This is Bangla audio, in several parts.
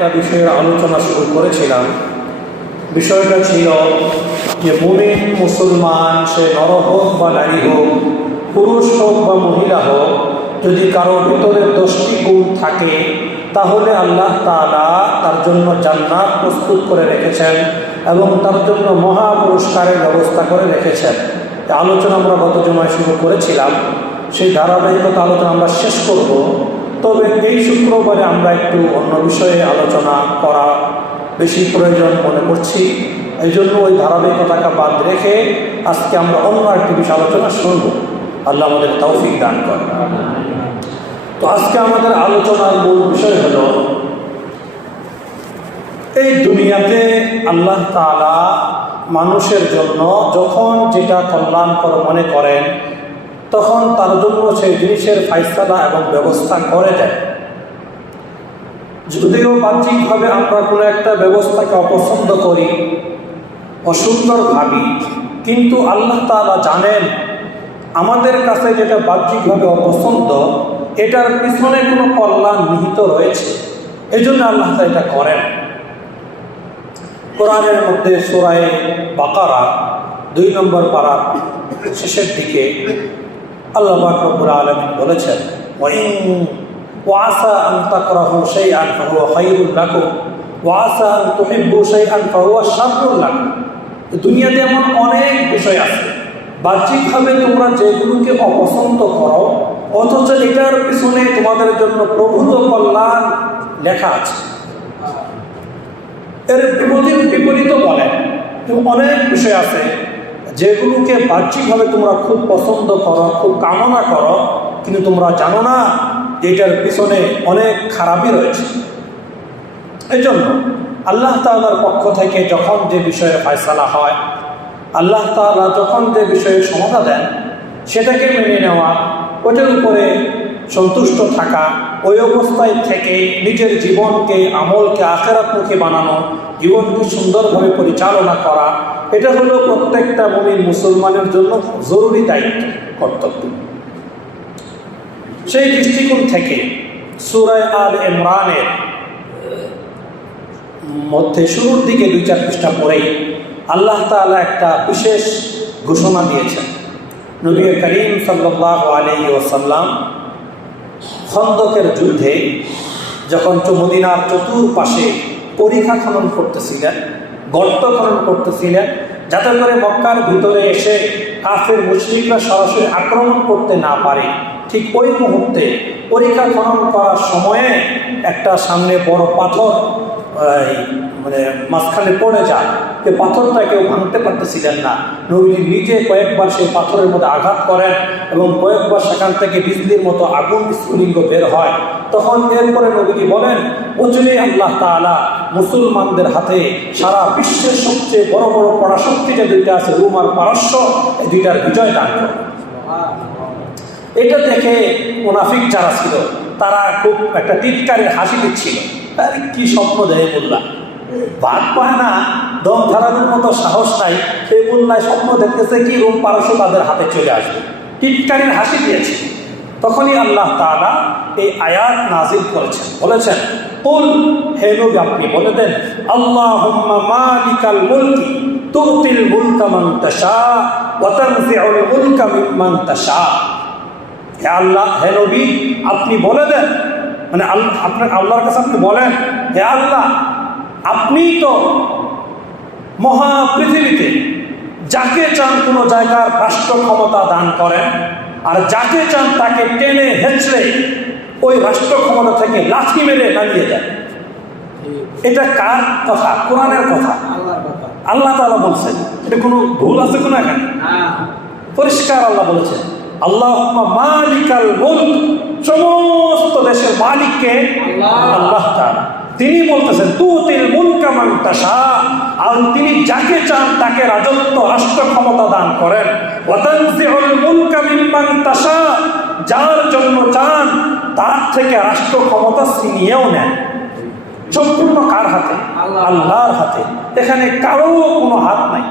একটা বিষয়ের আলোচনা শুরু করেছিলাম। বিষয়টা ছিল যে মুমিন মুসলমান, সে নর হোক বা নারী হোক, পুরুষ হোক বা মহিলা হোক, যদি কারো ভিতরে 10টি গুণ থাকে তাহলে আল্লাহ তাআলা তার জন্য জান্নাত প্রস্তুত করে রেখেছেন এবং তার জন্য মহা পুরস্কারের ব্যবস্থা করে রেখেছেন। এই আলোচনা আমরা গত জুমায় শুরু করেছিলাম, সেই ধারাবাহিকতা আলোচনা আমরা শেষ করব। তবে এই শুক্রবারে আমরা একটু অন্য বিষয়ে আলোচনা করা বেশি প্রয়োজন মনে করছি। এই জন্য ওই ধারাবাহিকতাকে বাদ রেখে আজকে আমরা অন্য একটি বিষয় আলোচনা শুনব। আল্লাহ আমাদের তৌফিক দান করে। তো আজকে আমাদের আলোচনার মূল বিষয় হলো, এই দুনিয়াতে আল্লাহ তাআলা মানুষের জন্য যখন যেটা কল্যাণকর মনে করেন তখন তার জন্য সেই জিনিসের ফায়সালা এবং ব্যবস্থা করে দেয়। যদিও বাহ্যিকভাবে আমরা কোনো একটা ব্যবস্থাকে অপছন্দ করি, অসুন্দর ভাবি, কিন্তু আল্লাহ তাআলা জানেন আমাদের কাছে যেটা বাহ্যিকভাবে অপছন্দ এটার পিছনে কোনো কল্যাণ নিহিত রয়েছে, এই জন্য আল্লাহ তাআলা এটা করেন। কোরআনের মধ্যে সূরা বাকারা 2 নম্বর পারার শেষের দিকে আল্লাহ পাক রব্বুল আলামিন বলেছেন, ওয়াসা আন তাকরাহু শাইআন ফাহুয়া খায়রুল লাকুম ওয়াসা আন তুহিব্বু শাইআন ফাহুয়া শাররুল লাকুম। দুনিয়াতে এমন অনেক বিষয় আছে বাহ্যিকভাবে তোমরা যেগুলোকে অপছন্দ করো, অথচ এটার পিছনে তোমাদের জন্য প্রভূত কল্যাণ লেখা আছে। এর বিপরীত বলেন অনেক বিষয় আছে যেগুলোকে বাহ্যিকভাবে তোমরা খুব পছন্দ করো, খুব কামনা করো, কিন্তু তোমরা জানো না এটার পিছনে অনেক খারাপই রয়েছে। এই জন্য আল্লাহ তাআলার পক্ষ থেকে যখন যে বিষয়ের ফয়সালা হয়, আল্লাহ তাআলা যখন যে বিষয়ে সমাধান দেন সেটাকে মেনে নেওয়া, ওটার উপরে সন্তুষ্ট থাকা, ওই অবস্থায় থেকে নিজের জীবনকে, আমলকে আখিরাতমুখী বানানো, জীবনকে সুন্দরভাবে পরিচালনা করা, এটা হলো প্রত্যেকটা মুমিন মুসলমানের জন্য জরুরি দায়িত্ব, কর্তব্য। সেই দৃষ্টিকোণ থেকে সূরা আলে ইমরানের মধ্যে শুরুর দিকে 2-4 পৃষ্ঠা পড়েই আল্লাহ তাআলা একটা বিশেষ ঘোষণা দিয়েছেন। নবী করিম সাল্লাল্লাহু আলাইহি ওয়াসাল্লাম খন্দকের যুদ্ধে যখন মদিনার চতুর্পাশে পরিখা খনন করতেছিলেন, গর্ত খনন করতেছিলেন, যাতে করে মক্কার ভিতরে এসে কাফের মুশরিকরা সরাসরি আক্রমণ করতে না পারে, ঠিক ওই মুহূর্তে পরিখা খনন করার সময়ে একটা সামনে বড় পাথর মানে মাঝখানে পড়ে যায়। যে পাথরটা কেউ ভাঙতে পারতেছিলেন না। নবীজি নিজে কয়েকবার সেই পাথরের মধ্যে আঘাত করেন এবং কয়েকবার সেখান থেকে বিজলির মতো আগুন স্ফুলিঙ্গ বের হয়। তখন এরপরে নবীজি বলেন, অচিরে আল্লাহ তাআলা মুসলমানদের হাতে সারা বিশ্বের সবচেয়ে বড় বড় পরাশক্তি যে 2টা আছে, রোম আর পারস্য, এই 2টার বিজয় দান করেন। এটা দেখে মুনাফিক যারা ছিল তারা খুব একটা টিটকারের হাসি দিচ্ছিল। আরে কি স্বপ্ন দেয় মোল্লা, ভাত পায় না, দম ধারানোর মতো সাহস নাই, সেই মোল্লায় স্বপ্ন দেখতেছে কি রোম পারস্য তাদের হাতে চলে আসবে, টিটকারের হাসি দিয়েছে। তখনই আল্লাহ তাআলা এই আয়াত নাজিল করেছেন, বলেছেন, কুল, হে নবী আপনি বলে দেন, আল্লাহুম্মা মালিকাল মুলকি তুতিল মুলকা মান তাশা ওয়া তানজিউল মুলকা মিম্মান তাশা। হে আল্লাহ, হে নবী আপনি বলে দেন, মানে আপনার আল্লাহর কাছে আপনি বলেন, হে আল্লাহ আপনি তো মহা পৃথিবীতে যাকে চান কোনো জায়গার রাষ্ট্র ক্ষমতা দান করেন, আর যাকে চান তাকে টেনে হেঁচড়ে ওই রাষ্ট্র ক্ষমতা থেকে লাথি মেরে নামিয়ে দেন। এটা কার কথা? কোরআনের কথা, আল্লাহ তাআলা বলছেন। এটা কোনো ভুল আছে কোনো এখানে? পরিষ্কার আল্লাহ বলেছেন, আল্লাহুম্মা মালিকাল মুলক, সমস্ত দেশের মালিককে আল্লাহ তাআলা। তিনি বলতেছেন তুতিল মুলকা মান তাশা, আর তিনি যাকে চান তাকে রাজত্ব, রাষ্ট্র ক্ষমতা দান করেন। ওয়া তানজিউল মুলকা মিম্মান তাশা, যার জন্য চান তার থেকে রাষ্ট্র ক্ষমতা ছিনিয়েও নেন। সম্পূর্ণ কার হাতে? আল্লাহর হাতে। এখানে কারো কোনো হাত নাই,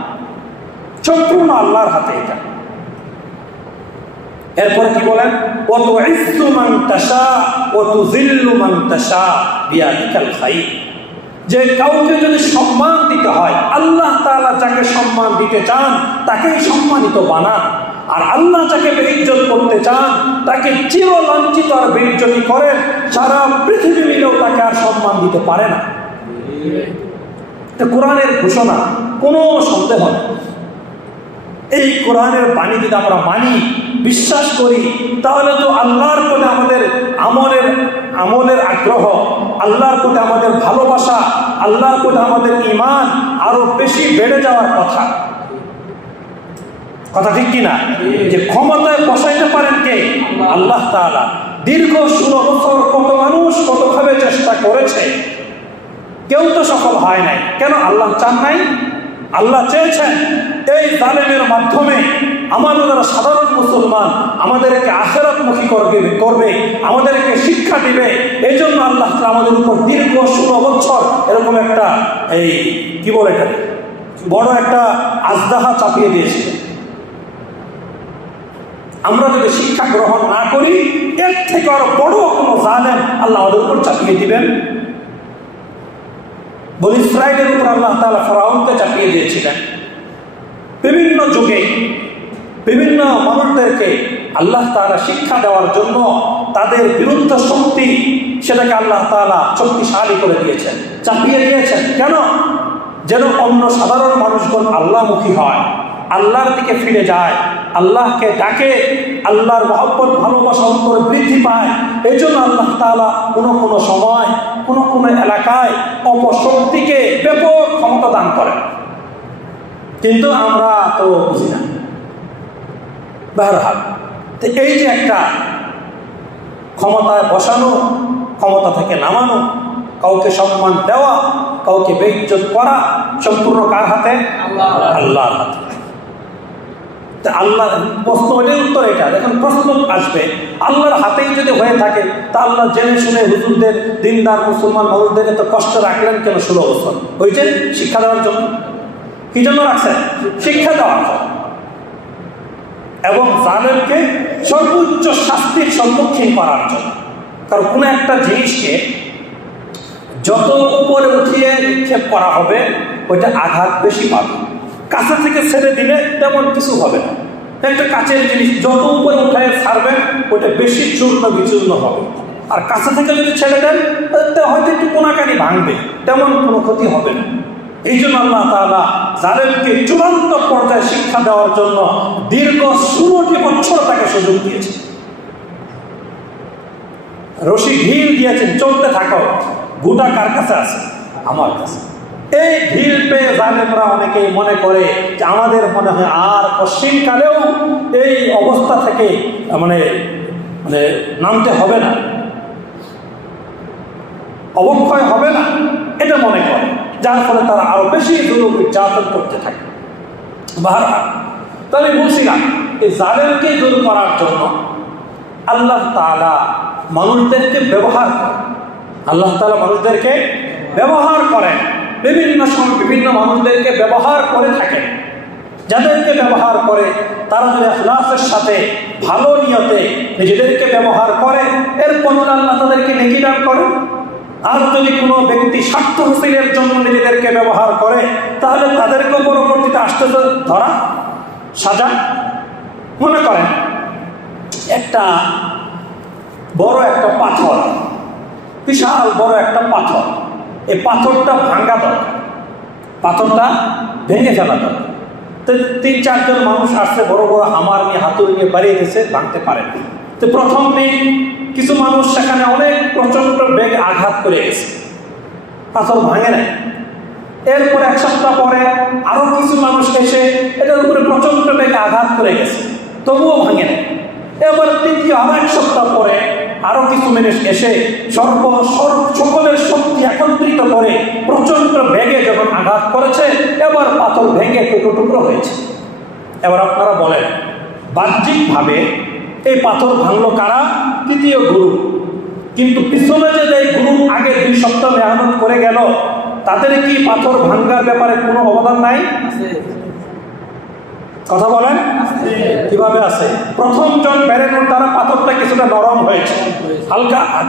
সম্পূর্ণ আল্লাহর হাতে এটা। এরপরে কি বলেন, ওয়া তুইজ্জু মান তাশা ওয়া তুযিল্লু মান তাশা বিয়াদিকাল খায়র। যে কাউকে যদি সম্মান দিতে হয়, আল্লাহ তাআলা যাকে সম্মান দিতে চান তাকেই সম্মানিত বানান, আর আল্লাহ যাকে বেইজ্জত করতে চান তাকে চির লাঞ্ছিত আর বেইজ্জতি করেন, সারা পৃথিবী মিলেও তাকে আর সম্মান দিতে পারে না। কোরআনের ঘোষণা, কোনো সন্দেহ নেই। এই কোরআনের বাণী যদি আমরা মানি, বিশ্বাস করি, তাহলে তো আল্লাহর প্রতি আমাদের আমলের আগ্রহ, আল্লাহর প্রতি আমাদের ভালোবাসা, আল্লাহর প্রতি আমাদের ঈমান আরো বেশি বেড়ে যাওয়ার কথা। কথা ঠিক কিনা? যে ক্ষমতায় বসাইতে পারেন কে? আল্লাহ তাআলা। দীর্ঘ 16 বছর কত মানুষ কতভাবে চেষ্টা করেছে, কেউ তো সফল হয় নাই। কেন? আল্লাহ চান নাই? আল্লাহ চেয়েছেন এই জালেমের মাধ্যমে আমাদের যারা সাধারণ মুসলমান আমাদেরকে আখিরাতমুখী করবে, আমাদেরকে শিক্ষা দিবে। এই জন্য আল্লাহ আমাদের উপর দীর্ঘ 16 বছর এরকম একটা কি বলে এটা বড় একটা আজদাহা চাপিয়ে দিয়েছে। আমরা যদি শিক্ষা গ্রহণ না করি, এর থেকে আরো বড় কোনো জালেম আল্লাহ আমাদের উপর চাপিয়ে দিবেন। বনী ইসরাঈলের উপর আল্লাহ তাআলা ফিরআউনকে চাপিয়ে দিয়েছিলেন। বিভিন্ন যুগে বিভিন্ন মানুষদেরকে আল্লাহ তাআলা শিক্ষা দেওয়ার জন্য তাদের বিরুদ্ধ শক্তি, সেটাকে আল্লাহ তাআলা শক্তিশালী করে দিয়েছেন, চাপিয়ে দিয়েছেন। কেন? যেন অন্য সাধারণ মানুষগণ আল্লাহমুখী হয়, আল্লাহর দিকে ফিরে যায়, আল্লাহকে ডাকে, আল্লাহর মহব্বত ভালোবাসা অন্তরে বৃদ্ধি পায়। এই জন্য আল্লাহ তাআলা কোনো সময় কোনো এলাকায় অপশক্তিকে ব্যাপক ক্ষমতা দান করেন, কিন্তু আমরা তো বুঝি না। বাহরহাল, তো এই যে একটা ক্ষমতায় বসানো, ক্ষমতা থেকে নামানো, কাউকে সম্মান দেওয়া, কাউকে বেইজ্জত করা, সম্পূর্ণ কার হাতে? আল্লাহর হাতে। আল্লাহ প্রশ্ন ওইটাই উত্তর এটা। দেখুন প্রশ্ন আসবে, আল্লাহর হাতেই যদি হয়ে থাকে তা আল্লাহ জেনে শুনে হুজুরদের, দিনদার মুসলমান মানুষদের এত কষ্ট রাখলেন কেন 16 বছর? ওই যে শিক্ষা দেওয়ার জন্য। কি জন্য রাখছেন? শিক্ষা দেওয়ার জন্য, এবং জালেমকে সর্বোচ্চ শাস্তির সম্মুখীন করার জন্য। কারণ কোনো একটা জিনিসকে যত উপরে উঠিয়ে নিক্ষেপ করা হবে, ওইটা আঘাত বেশি পাবে। কাছে থেকে ছেড়ে দিলে তেমন কিছু হবে না। একটা কাচের জিনিস যত উপরে উঠায় ছাড়বেন, ওটা বেশি চূর্ণ বিচূর্ণ হবে। আর কাছে থেকে যদি ছেড়ে দেন, হয়তো একটু কোনাকানি ভাঙবে, তেমন কোনো ক্ষতি হবে না। এই জন্য আল্লাহ তাআলা জালেমকে চূড়ান্ত পর্যায়ে শিক্ষা দেওয়ার জন্য দীর্ঘ 16টি বছর তাকে সুযোগ দিয়েছে, রশি ঢিল দিয়েছেন, চলতে থাকো। গোটা কার কাছে আছে? আমার কাছে। এই ঢিল পেয়ে জালেমরা অনেকেই মনে করে যে আমাদের মনে হয় আর পশ্চিমকালেও এই অবস্থা থেকে মানে নামতে হবে না, অবক্ষয় হবে না, এটা মনে করে, যার ফলে তারা আরো বেশি জুলুম নির্যাতন করতে থাকে। বাহরহাল, তাহলে বলছিলাম এই জালেমকে দূর করার জন্য আল্লাহ তাআলা মানুষদেরকে ব্যবহার করেন। আল্লাহ তাআলা মানুষদেরকে ব্যবহার করেন, বিভিন্ন সময় বিভিন্ন মানুষদেরকে ব্যবহার করে থাকেন। যাদেরকে ব্যবহার করে তারা যদি ইখলাসের সাথে ভালো নিয়তে নিজেদেরকে ব্যবহার করে, এরপর আল্লাহ তাদেরকে নেকি দান করেন। আর যদি কোনো ব্যক্তি স্বার্থ হাসিলের জন্য নিজেদেরকে ব্যবহার করে, তাহলে তাদেরকে পরবর্তীতে আসতে ধরা সাজা। মনে করেন একটা বড় একটা পাথর, বিশাল বড় একটা পাথর, এই পাথরটা ভাঙা দরকার, পাথরটা ভেঙে ফেলা দরকার। তো 3-4 জন মানুষ আসছে, বড় বড় হামার নিয়ে, হাতুড়ি নিয়ে বাড়িয়ে দিয়েছে, ভাঙতে পারে। তো প্রথম দিন কিছু মানুষ সেখানে অনেক প্রচন্ড বেগে আঘাত করে গেছে, পাথর ভাঙে নাই। এরপরে 1 সপ্তাহ পরে আরো কিছু মানুষ এসে এটার উপরে প্রচন্ড বেগে আঘাত করে গেছে, তবুও ভাঙে নাই। এবার তৃতীয় আরো 1 সপ্তাহ পরে আরো কিছু মানুষ এসে সকলের শক্তি একত্রিত করে প্রচন্ড বেগে যখন আঘাত করেছে, এবার পাথর ভেঙে টুকরো টুকরো হয়েছে। এবার আপনারা বলেন, বাহ্যিকভাবে এই পাথর ভাঙলো কারা? তৃতীয় গুরু। কিন্তু পিছনে যে গুরু আগে 2 সপ্তাহ মেহনত করে গেল, তাদের কি পাথর ভাঙার ব্যাপারে কোনো অবদান নাই? কথা বলেন, কিভাবে আছে? প্রথম জন বেরেনোর দ্বারা পাথরটা কিছুটা নরম হয়েছে,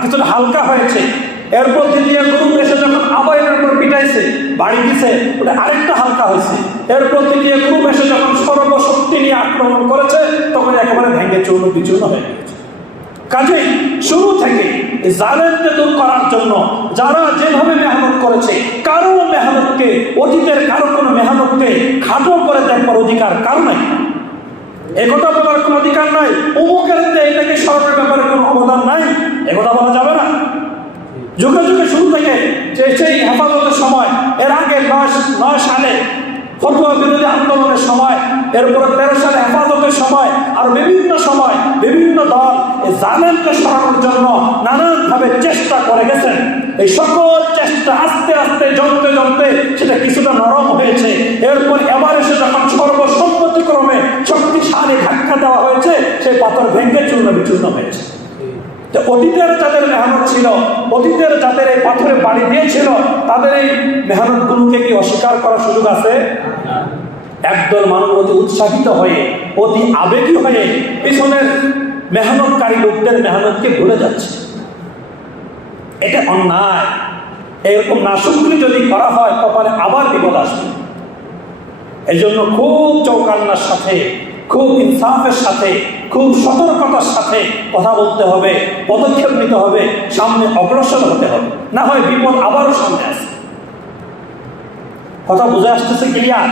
কিছুটা হালকা হয়েছে। এরপর দ্বিতীয় গুরু এসে যখন আবার এর উপর পিটাই উঠাইছে, বাড়ি দিছে, ওটা আরেকটা হালকা হয়েছে। এরপর থেকে গ্রুপ এসে যখন সর্বশক্তি নিয়ে আক্রমণ করেছে তখন একেবারে ভেঙে চূর্ণ বিচূর্ণ হয়ে গেছে। কাজেই শুরু থেকে জালেমকে দূর করার জন্য যারা যেভাবে মেহনত করেছে, কারো মেহনতকে, অতীতের কারো কোনো মেহনতকে খাটো করে দেখবার অধিকার কারো নাই। একথা বলার কোনো অধিকার নাই, অমুকের এটাকে সরকারের ব্যাপারে কোনো অবদান নাই, একথা বলা যাবে না। যুগে যুগে শুরু থেকে সেই হেফাজতের সময়, এর আগে 9 সালে ফতোয়া বিরোধী আন্দোলনের সময়, এরপরে 13 সালে হেফাজতের সময়, আর বিভিন্ন সময় বিভিন্ন দল এই জালেমকে সরানোর জন্য নানানভাবে চেষ্টা করে গেছেন। এই সকল চেষ্টা আস্তে আস্তে জমতে জমতে সেটা কিছুটা নরম হয়েছে। এরপর এবার এসে যখন সর্বসম্মতিক্রমে শক্তিশালী ধাক্কা দেওয়া হয়েছে, সেই পাথর ভেঙে চূর্ণ বিচূর্ণ হয়েছে। অতীতের যাদের মেহনত ছিল, অতীতের যাদের এই পাথরে বাড়ি দিয়েছিল, তাদের এই মেহনত গুলোকে কি অস্বীকার করার সুযোগ আছে? একদল মানুষ অতি উৎসাহিত হয়ে, অতি আবেগী হয়ে পিছনের মেহনতকারী লোকদের মেহনতকে ভুলে যাচ্ছে। এটা অন্যায়। এরকম নাশুকরি যদি করা হয় কপালে আবার বিপদ আসবে। এই জন্য খুব চৌকান্নার সাথে, খুব ইনসাফের সাথে, খুব সতর্কতার সাথে কথা বলতে হবে, পদক্ষেপ নিতে হবে, সামনে অগ্রসর হতে হবে, না হয় বিপদ আবারও সামনে আসে। কথা বুঝে আসতেছে ক্লিয়ার?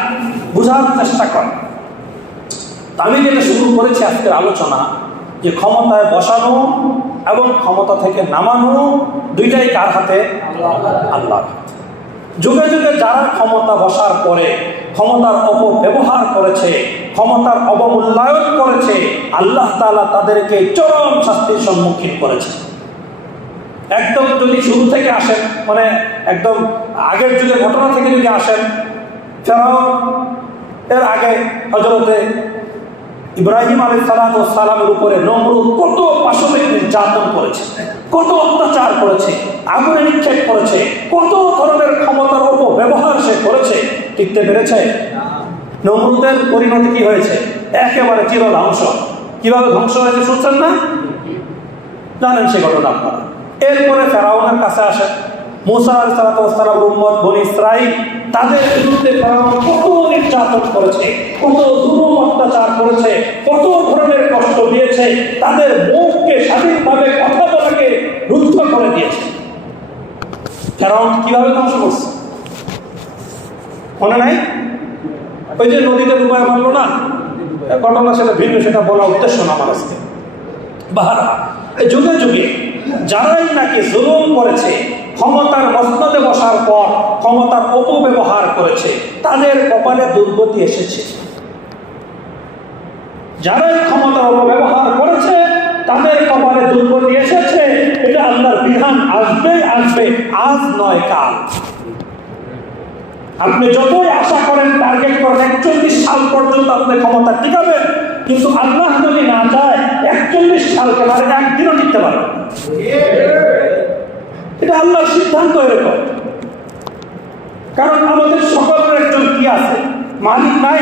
বুঝার চেষ্টা কর। আমি যেটা শুরু করেছি আজকের আলোচনা, যে ক্ষমতায় বসানো এবং ক্ষমতা থেকে নামানো দুইটাই কার হাতে? আল্লাহর হাতে। যুগে যুগে যারা ক্ষমতা বসার পরে ক্ষমতার অপব্যবহার করেছে, ক্ষমতার অবমূল্যায়ন করেছে, আল্লাহ তাআলা তাদেরকে চরম শাস্তির সম্মুখীন করেছে। একদম যদি শুরু থেকে আসেন, মানে একদম আগের যুগের ঘটনা থেকে যদি আসেন, ফেরাউন এর আগে হযরতে ইব্রাহিম আলাইহিস সালামের উপরে নমরুদ কত পাশবিক নির্যাতন করেছে, কত অত্যাচার করেছে, আগুনে নিক্ষেপ করেছে, কত ধরনের ক্ষমতার অপব্যবহার সে করেছে। টিকতে পেরেছে? নমরুদের পরিণতি কি হয়েছে? একেবারে চির ধ্বংস। কিভাবে ধ্বংস হয়েছে শুনছেন না? জানেন সে ঘটনা আপনারা। এরপরে ফেরাউনের কাছে আসেন মুসা আলাইহিস সালামের উম্মত বনি ইসরাঈল, তাদের বিরুদ্ধে ফেরাউন কত নির্যাতন করেছে, কত জুলুম অত্যাচার করেছে, কত ধরনের কষ্ট দিয়েছে, তাদের মুখকে স্বাধীনভাবে কথা বলাকে রুদ্ধ করে দিয়েছে। ফেরাউন কিভাবে ধ্বংস করছে মনে নাই? ওই যে নদীতে ডুবায় মারলো না, ঘটনা সেটা ভিন্ন, সেটা বলা উদ্দেশ্য না আমার আজকে। বাহারা যুগে যুগে যারাই নাকি জুলুম করেছে, ক্ষমতার মসনদে বসার পর ক্ষমতার অপব্যবহার করেছে, তাদের কপালে দুর্গতি এসেছে। যারাই ক্ষমতার অপব্যবহার করেছে তাদের কপালে দুর্গতি এসেছে। এটা আল্লাহর বিধান, আসবেই আসবে, আজ নয় কাল। আপনি যতই আশা করেন, টার্গেট করেন 41 সাল পর্যন্ত আপনি ক্ষমতা টিকাবেন, কিন্তু আল্লাহ যদি না চায় 41 সালকে আর একদিনও টিকতে পারবে। এটা আল্লাহর সিদ্ধান্ত এরকম। কারণ আমাদের সকলের একজন কি আছে? মালিক নাই।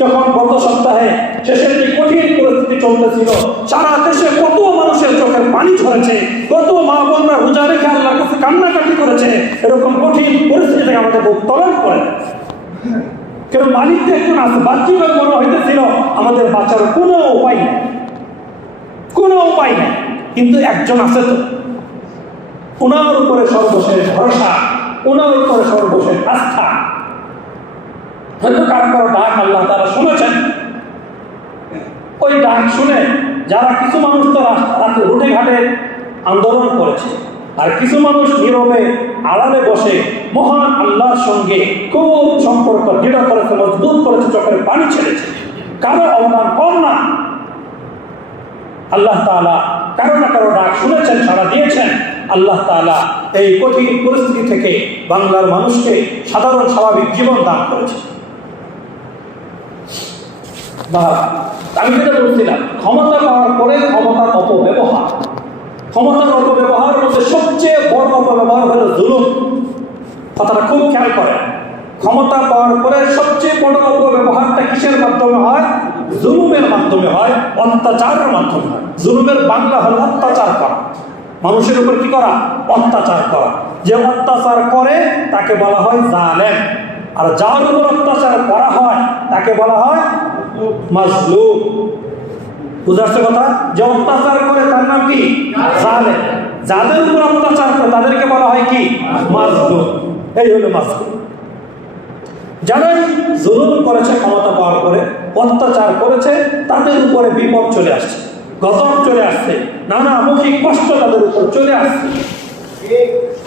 যখন গত সপ্তাহে শেষের যে কঠিন পরিস্থিতি চলতেছিল, সারা দেশে কত মানুষের চোখের পানি ঝরেছে, কত মা বোনরা রোজা রেখে আল্লাহর কাছে কান্নাকাটি করেছে, এরকম কঠিন পরিস্থিতি থেকে আমাদের উত্তোলন করে। কেন মালিক তো একজন আছে। বাহ্যিকভাবে মনে হইতেছিল আমাদের বাঁচার কোনো উপায় নেই, কোনো উপায় নেই, কিন্তু একজন আছে তো। ওনার উপরে সর্বশেষ ভরসা, ওনার উপরে সর্বশেষ আস্থা। হয়তো কারো কারো ডাক আল্লাহ তারা শুনেছেন। ওই ডাক শুনে যারা কিছু মানুষ তো রাতে রুটে ঘাটে আন্দোলন করেছে, আর কিছু মানুষ নীরবে আড়ালে বসে মহান আল্লাহর সঙ্গে খুব সম্পর্ক দৃঢ় করেছে, মজবুত করেছে, চোখের পানি ছেড়েছে। কারো অবদান কম না। আল্লাহ তাআলা কারো না কারো ডাক শুনেছেন, সাড়া দিয়েছেন। আল্লাহ তাআলা এই কঠিন পরিস্থিতি থেকে বাংলার মানুষকে সাধারণ স্বাভাবিক জীবন দান করেছে। আমি যেটা বলছিলাম, ক্ষমতা পাওয়ার পরে ক্ষমতার অপব্যবহার, ক্ষমতার অপব্যবহার মধ্যে সবচেয়ে বড় অপব্যবহার হলো জুলুম। কথাটা খুব খেয়াল করেন। ক্ষমতা পাওয়ার পরে সবচেয়ে বড় অপব্যবহারটা কিসের মাধ্যমে হয়? জুলুমের মাধ্যমে হয়, অত্যাচারের মাধ্যমে হয়। জুলুমের বাংলা হলো অত্যাচার করা, মানুষের উপর কি করা? অত্যাচার করা। যে অত্যাচার করে তাকে বলা হয় জালেম, আর যার উপর অত্যাচার করা হয় তাকে বলা হয় মাজলুম। বুঝাচ্ছে কথা? যে অত্যাচার করে তার নাম কি? জালেম। যাদের উপর অত্যাচার করে তাদেরকে বলা হয় কি? মাজলুম। এই হলো মাজলুম। যারাই জুলুম করেছে ক্ষমতা পাওয়ার পরে, অত্যাচার করেছে, তাদের উপরে বিপদ চলে আসছে, গজব চলে আসছে, নানামুখী কষ্ট তাদের উপর চলে আসছে।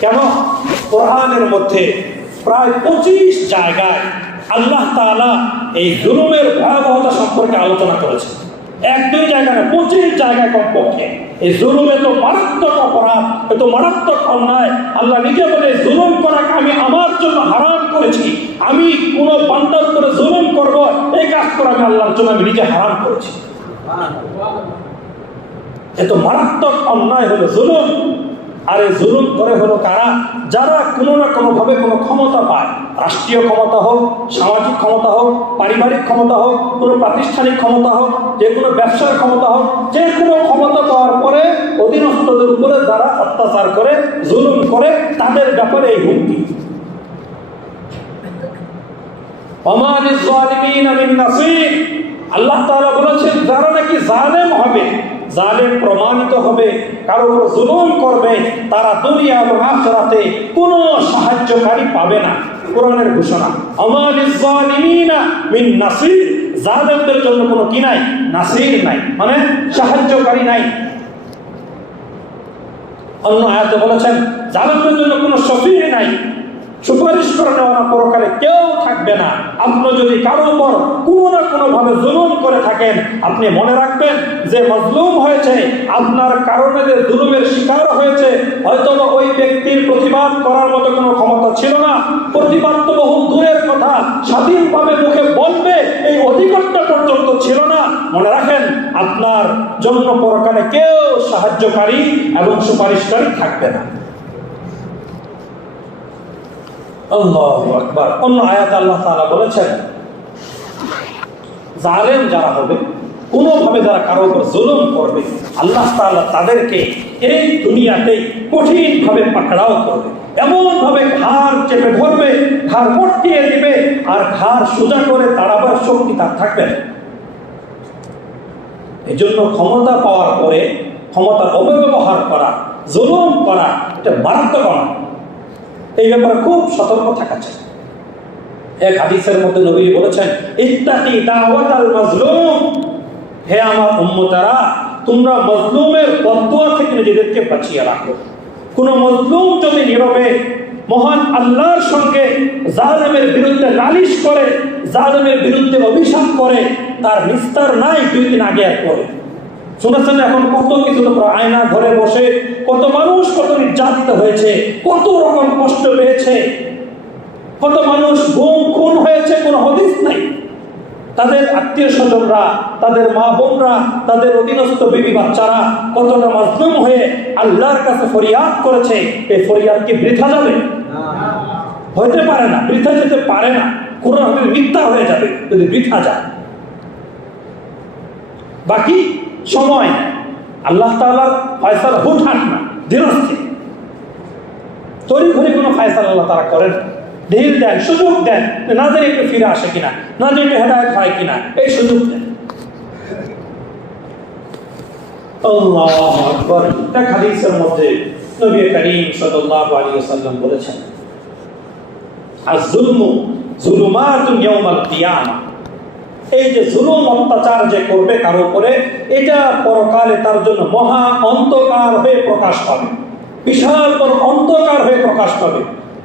কেন? কোরআনের মধ্যে প্রায় 25 জায়গায় আল্লাহ তাআলা এই জুলুমের ভয়াবহতা সম্পর্কে আলোচনা করেছে। 1-2 জায়গায় না, 25 জায়গায় কমপক্ষে। এই জুলুম এত মারাত্মক অপরাধ, এত মারাত্মক অন্যায়। আল্লাহ নিজে বলে জুলুম করাকে আমি আমার জন্য হারাম করেছি। আমি কোন বান্দার উপরে জুলুম করব, এই কাজ করা আমি আল্লাহর জন্য আমি নিজে হারাম করেছি। এত মারাত্মক অন্যায় হলো জুলুম। আর এই জুলুম করে হলো কারা? যারা কোনো না কোনো ভাবে কোনো ক্ষমতা পায়, রাষ্ট্রীয় ক্ষমতা হোক, সামাজিক ক্ষমতা হোক, পারিবারিক ক্ষমতা হোক, কোনো প্রাতিষ্ঠানিক ক্ষমতা হোক, যে কোনো ব্যবসার ক্ষমতা হোক, যে কোনো ক্ষমতা পাওয়ার পরে অধীনস্থদের উপরে যারা অত্যাচার করে, জুলুম করে, তাদের ব্যাপারে এই হুমকি। ওমা লিয-যালিমিনা মিন নাসীর। আল্লাহ তাআলা বলেছেন যারা নাকি জালেম হবে, জালেম প্রমাণিত হবে, কারো উপর জুলুম করবে, তারা দুনিয়া এবং আখিরাতে কোনো সাহায্যকারী পাবে না। কোরআনের ঘোষণা, ওমা লিয-যালিমিনা মিন নাসীর। জালেমদের জন্য কোনো কি নাই? নাসীর নাই, মানে সাহায্যকারী নাই। অন্য আয়াতে বলেছেন জালেমদের জন্য কোনো শফিঈ নাই, সুপারিশ করে নেওয়া পরকালে কেউ থাকবে না। আপনি যদি কারো উপর কোনো না কোনো ভাবে জুলুম করে থাকেন, আপনি মনে রাখবেন যে মাজলুম হয়েছে, আপনার কারণে যে জুলুমের শিকার হয়েছে, হয়তো ওই ব্যক্তির প্রতিবাদ করার মতো কোনো ক্ষমতা ছিল না। প্রতিবাদ তো বহু দূরের কথা, স্বাধীনভাবে মুখে বলবে এই অধিকারটা পর্যন্ত ছিল না। মনে রাখেন আপনার জন্য পরকালে কেউ সাহায্যকারী এবং সুপারিশকারী থাকবে না। আল্লাহু আকবার। অন্য আয়াতে আল্লাহ তাআলা বলেছেন জালেম যারা হবে, কোনোভাবে যারা কারো উপর জুলুম করবে, আল্লাহ তাআলা তাদেরকে এই দুনিয়াতেই কঠিনভাবে পাকড়াও করবে, এমনভাবে ঘাড় চেপে ধরবে, ঘাড় মটকিয়ে দিবে, আর ঘাড় সোজা করে দাঁড়াবার শক্তি তার থাকবে না। এই জন্য ক্ষমতা পাওয়ার পরে ক্ষমতার অপব্যবহার করা, জুলুম করা, এটা মারাত্মক অপরাধ। এই ব্যাপারে খুব সতর্ক থাকা চাই। এক হাদিসের মধ্যে নবী বলেছেন, ইত্তাকি দাওয়াতাল মাজলুম। হে আমার উম্মতেরা, তোমরা মাজলুমের বদদুয়া থেকে নিজেদেরকে বাঁচিয়ে রাখো। কোন মাজলুম যদি নীরবে মহান আল্লাহর সঙ্গে জালেমের বিরুদ্ধে নালিশ করে, জালেমের বিরুদ্ধে অভিশাপ করে, তার নিস্তার নাই 2 দিন আগে আর পরে। শুনেছেন এখন কত কিছু, আয়না ঘরে বসে কত মানুষ কত নির্যাতিত হয়েছে, কত রকম কষ্ট পেয়েছে, কত মানুষ গুম খুন হয়েছে, কোনো হদিস নাই। তাদের আত্মীয় স্বজনরা, তাদের মা বোনরা, তাদের অধীনস্থ বিবি বাচ্চারা কতটা মাজলুম হয়ে আল্লাহর কাছে ফরিয়াদ করেছে। এই ফরিয়াদ কি বৃথা যাবে? হতে পারে না, বৃথা যেতে পারে না। কোরআন হাদিস মিথ্যা হয়ে যাবে যদি বৃথা যায়। বাকি সময় আল্লাহ তাআলার ফয়সালা হুটহাট না, ধীরস্থির। তড়িঘড়ি কোনো ফয়সালা আল্লাহ তাআলা করেন, ধীর দেন, সুযোগ দেন, না জানি একটু ফিরে আসে কিনা, না জানি একটু হেদায়েত হয় কিনা, এই সুযোগ দেন। আল্লাহু আকবার। এক হাদিসের মধ্যে নবী করিম সাল্লাল্লাহু আলাইহি ওয়াসাল্লাম বলেছেন, আয-যুলমু যুলুমাতুন ইয়াওমাল কিয়ামা। এই যে জুলুম অত্যাচার যে করবে কারো উপরে, এটা পরকালে তার জন্য মহা অন্ধকার হয়ে প্রকাশ পাবে, বিশাল বড় অন্ধকার হয়ে প্রকাশ পাবে।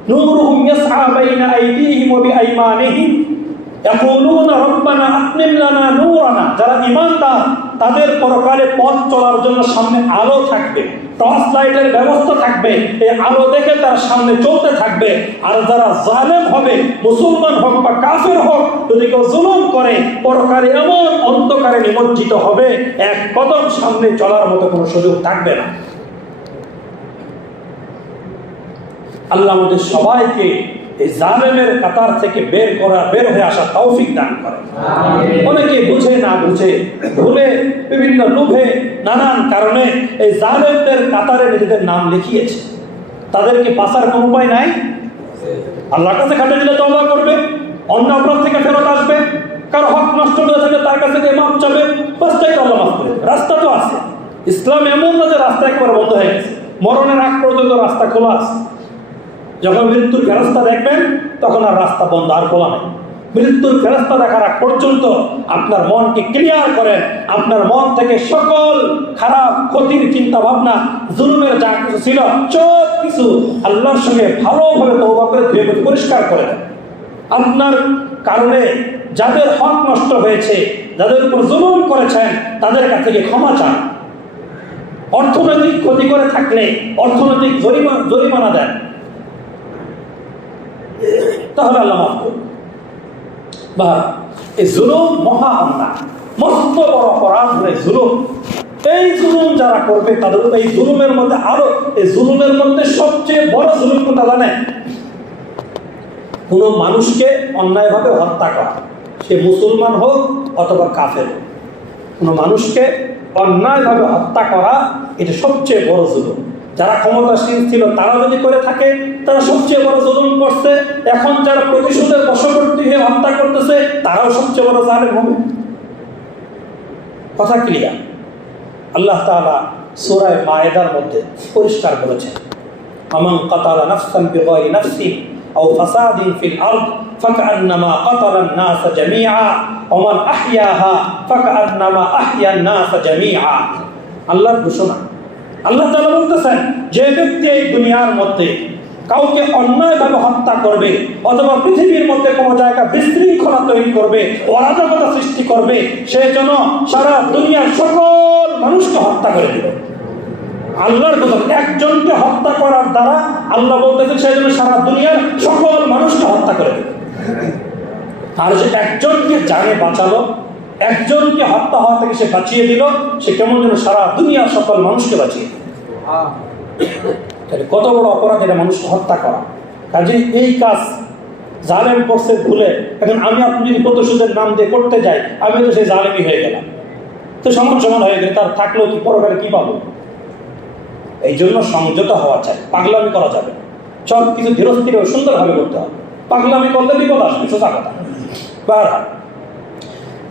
নূরুহুম ইয়াসআ বাইনা আইদিহিম ওয়া বিআইমানিহিম ইয়াকুলুনা রাব্বানা আতমিম লানা নূরানা। যারা ঈমানদার তাদের পরকালে পথ চলার জন্য সামনে আলো থাকবে, টর্চ লাইটের ব্যবস্থা থাকবে, এই আলো দেখে তার সামনে চলতে থাকবে। আর যারা জালেম হবে, মুসলমান হোক বা কাফের হোক, যদি কেউ জুলুম করে, পরকালে এমন অন্ধকারে নিমজ্জিত হবে, এক কদম সামনে চলার মতো কোনো সুযোগ থাকবে না। আল্লাহ আমাদের সবাইকে এই জালেমের কাতার থেকে বের হয়ে আসা তৌফিক দান করে। অনেকে বুঝে না বুঝে, ভুলে, বিভিন্ন লোভে, নানান কারণে এই জালেমদের কাতারে নিজেদের নাম লিখিয়েছে। তাদেরকে বাঁচার কোনো উপায় নাই? আল্লাহর কাছে খাটে দিলে তওবা করবে, অন্য অপরাধ থেকে ফেরত আসবে, কারো হক নষ্ট করে থাকলে তার কাছে গিয়ে মাপ চাবে, বাস্তাই তো আল্লাহ মাফ করে। রাস্তা তো আছে। ইসলাম এমন না যে রাস্তা একেবারে বন্ধ হয়ে গেছে, মরণের আগ পর্যন্ত রাস্তা খোলা আছে। যখন মৃত্যুর ফেরেশতা দেখবেন তখন আর রাস্তা বন্ধ, আর খোলা নেই। মৃত্যুর ফেরেশতা দেখার আগ পর্যন্ত আপনার মনকে ক্লিয়ার করেন, আপনার মন থেকে সকল খারাপ ক্ষতির চিন্তা ভাবনা, জুলুমের যা কিছু ছিল সব কিছু আল্লাহর সঙ্গে ভালোভাবে তওবা করে ধুয়ে পরিষ্কার করে দেন। আপনার কারণে যাদের হক নষ্ট হয়েছে, যাদের উপর জুলুম করেছেন, তাদের কাছ থেকে ক্ষমা চান। অর্থনৈতিক ক্ষতি করে থাকলে অর্থনৈতিক জরিমানা দেন, তাহলে আল্লাহ মাফ করবে। বা এই জুলুম মহা অন্যায়, মস্ত বড় অপরাধ হয়ে জুলুম। এই জুলুম যারা করবে তাদের এই জুলুমের মধ্যে আরো, এই জুলুমের মধ্যে সবচেয়ে বড় জুলুম কোনটা জানেন? কোনো মানুষকে অন্যায়ভাবে হত্যা করা, সে মুসলমান হোক অথবা কাফের হোক, কোনো মানুষকে অন্যায়ভাবে হত্যা করা, এটা সবচেয়ে বড় জুলুম। যারা ক্ষমতাসীন ছিল তারা যদি করে থাকে, তারা সবচেয়ে বড় জুলুম করছে। এখন যারা প্রতিশোধের বশবর্তী হয়ে হত্যা করতেছে, তারাও সবচেয়ে বড় জালেম হবে। কথা ক্লিয়ার? আল্লাহ তাআলা সূরা মায়েদার মধ্যে পরিষ্কার বলেছেন, আমান কাতালা নাফসান বিগাইরি নাফসিন আও ফাসাদিন ফিল আরদ ফাকান্নামা কাতালান নাস জামিআ ওয়া মান আহইয়াহা ফাকান্নামা আহইয়ান নাস জামিআ। আল্লাহর ঘোষণা। আল্লাহ তাআলা বলতেছেন, যে ব্যক্তি এই দুনিয়ার মধ্যে কাউকে অন্যায়ভাবে হত্যা করবে অথবা পৃথিবীর মধ্যে কোনো জায়গা বিশৃঙ্খলা তৈরি করবে, অরাজকতা সৃষ্টি করবে, সে যেন সারা দুনিয়ার সকল মানুষকে হত্যা করে দিবে। আল্লাহর কথা, একজনকে হত্যা করার দ্বারা আল্লাহ বলতেছেন সে যেন সারা দুনিয়ার সকল মানুষকে হত্যা করে দেবে। আর সে একজনকে জানে বাঁচালো, একজনকে হত্যা হওয়া থেকে সে বাঁচিয়ে দিল, সে কেমন যেন সারা দুনিয়ার সকল মানুষকে বাঁচিয়ে দিল। কত বড় অপরাধ এটা, মানুষকে হত্যা করা। কাজে এই কাজ জালেম করছে ভুলে, এখন আমি আপনি যদি প্রতিশোধের নাম দিয়ে করতে যাই, আমি তো সেই জালেমই হয়ে গেলাম, তো সমান সমান হয়ে গেলে তার থাকলেও কি পরকালে কি পাবো? এই জন্য সংযত হওয়া চাই, পাগলামি করা যাবে। সব কিছু ধীরস্থির সুন্দরভাবে করতে হবে। পাগলামি করলে বিপদ আসবে, সোজা কথা।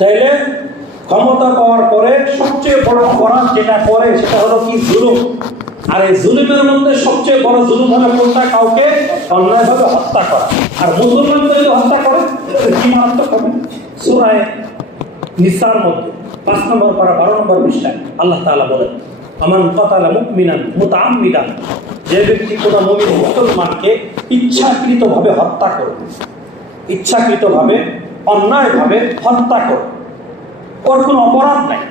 তাইলে ক্ষমতা পাওয়ার পরে সবচেয়ে বড় অপরাধ যেটা করে সেটা হলো কি? জুলুম। আর এই জুলুমের মধ্যে সবচেয়ে বড় জুলুম হলো কোনটা? কাউকে অন্যায়ভাবে হত্যা করা। আর মুসলমানদের যদি হত্যা করে কি মারাত্মক হবে? সূরা নিসার মধ্যে 5 নম্বর পারা 12 নম্বর পৃষ্ঠায় আল্লাহ তাআলা বলেন, আমান কাতালা মুমিনান মুতাআম্মিদান, যে ব্যক্তি কোনো মুমিন মুসলমানকে ইচ্ছাকৃতভাবে হত্যা করবে, ইচ্ছাকৃতভাবে অন্যায়ভাবে হত্যা করবে, ওর কোনো অপরাধ নাই,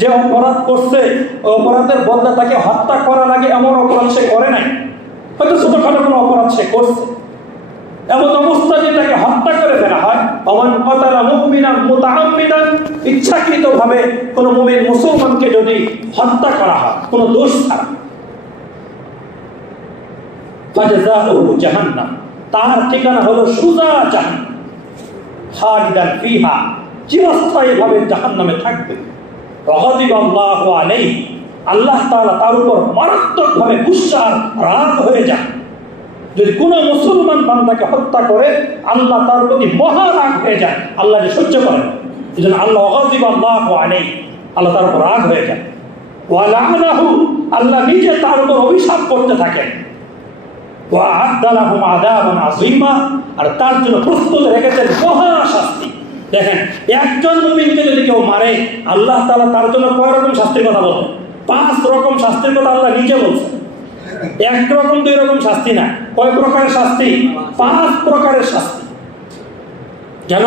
যে অপরাধ করছে ওই অপরাধের বদলে তাকে হত্যা করা লাগে এমন অপরাধ সে করে নাই, হয়তো ছোটখাটো কোনো অপরাধ সে করছে, এমন অবস্থা যে তাকে হত্যা করে ফেলা হয়। আমান কাতালা মুমিনান মুতাআম্মিদান, ইচ্ছাকৃতভাবে কোনো মুমিন মুসলমানকে যদি হত্যা করা হয় কোনো দোষ ছাড়া, ফাজাযাউহু জাহান্নাম, তার ঠিকানা হলো সুজা জাহান্নাম, খালিদান ফিহা, চিরস্থায়ীভাবে জাহান্নামে থাকবে। গাযিবাল্লাহু আলাইহি, আল্লাহ তাআলা তার উপর মারাত্মকভাবে গুসা রাগ হয়ে যান। যদি কোনো মুসলমান বান্দাকে হত্যা করে আল্লাহ তার প্রতি মহা রাগ হয়ে যায়, আল্লাহ যে সহ্য করেন, এই জন্য আল্লাহ গাযিবাল্লাহু আলাইহি, আল্লাহ তার উপর রাগ হয়ে যায়। ওয়া লা'নাহু, আল্লাহ নিজে তার উপর অভিশাপ করতে থাকেন। ওয়া আ'আদ্দা লাহুম আযাবান আযীমা, আর তার জন্য প্রস্তুত রেখেছেন মহা শাস্তি। দেখেন, একজন মুমিনকে যদি কেউ মারে, আল্লাহ তাআলা তার জন্য কয় রকম শাস্তির কথা বলেন? 5 রকম শাস্তির কথা আল্লাহ নিজে বলছেন। এক রকম 2 রকম শাস্তি না, কয় প্রকারের শাস্তি? 5 প্রকারের শাস্তি। যেন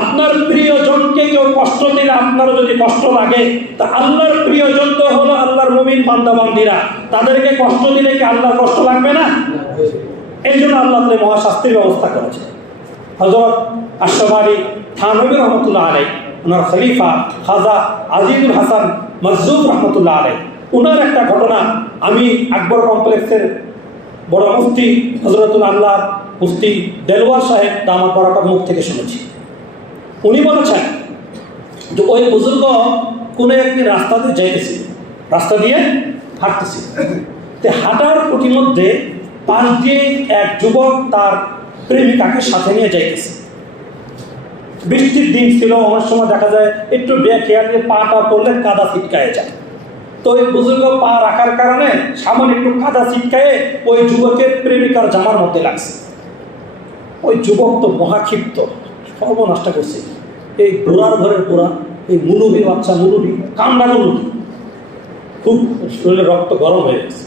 আপনার প্রিয়জনকে কেউ কষ্ট দিলে আপনারও যদি কষ্ট লাগে, তা আল্লাহর প্রিয়জন তো হলো আল্লাহর মুমিন বান্দা বান্দীরা, তাদেরকে কষ্ট দিলে কি আল্লাহর কষ্ট লাগবে না? এই জন্য আল্লাহ মহাশাস্তির ব্যবস্থা করেছে। হযরত আশরাফ আলী থানভী রহমতুল্লাহ আলাইহি, ওনার খলিফা খাজা আজিজুল হাসান মজজুব রহমতুল্লাহ আলাইহি, ওনার একটা ঘটনা আমি আকবর কমপ্লেক্সের বড় মুফতি হযরতুল আল্লাহ মুফতি দেলওয়ার সাহেব দামাত বরাকাত মুখ থেকে শুনেছি। উনি বলেছেন যে ওই বুজুর্গ কোনো একটি রাস্তা দিয়ে যাইতেছিল, রাস্তা দিয়ে হাঁটতেছিল, তো হাঁটার পথের মধ্যে পাশ দিয়ে এক যুবক তার প্রেমিকাকে সাথে নিয়ে যাইতেছে। বৃষ্টির দিন ছিল, অনেক সময় দেখা যায় একটু বেখেয়ালি পাটা পড়লে কাদা ছিটকায় যায়। তো ওই বুজুর্গ পা রাখার কারণে সামনে একটু কাদা ছিটকায়ে ওই যুবকের প্রেমিকার জামার মধ্যে লাগছে। ওই যুবক তো মহাক্ষিপ্ত, সর্বনষ্ট করছে। এই বুড়ার ঘরের বুড়া, এই মুলুবি বাচ্চা, মুলুবি কামড়া মুলুবি, খুব শরীরে রক্ত গরম হয়ে গেছে।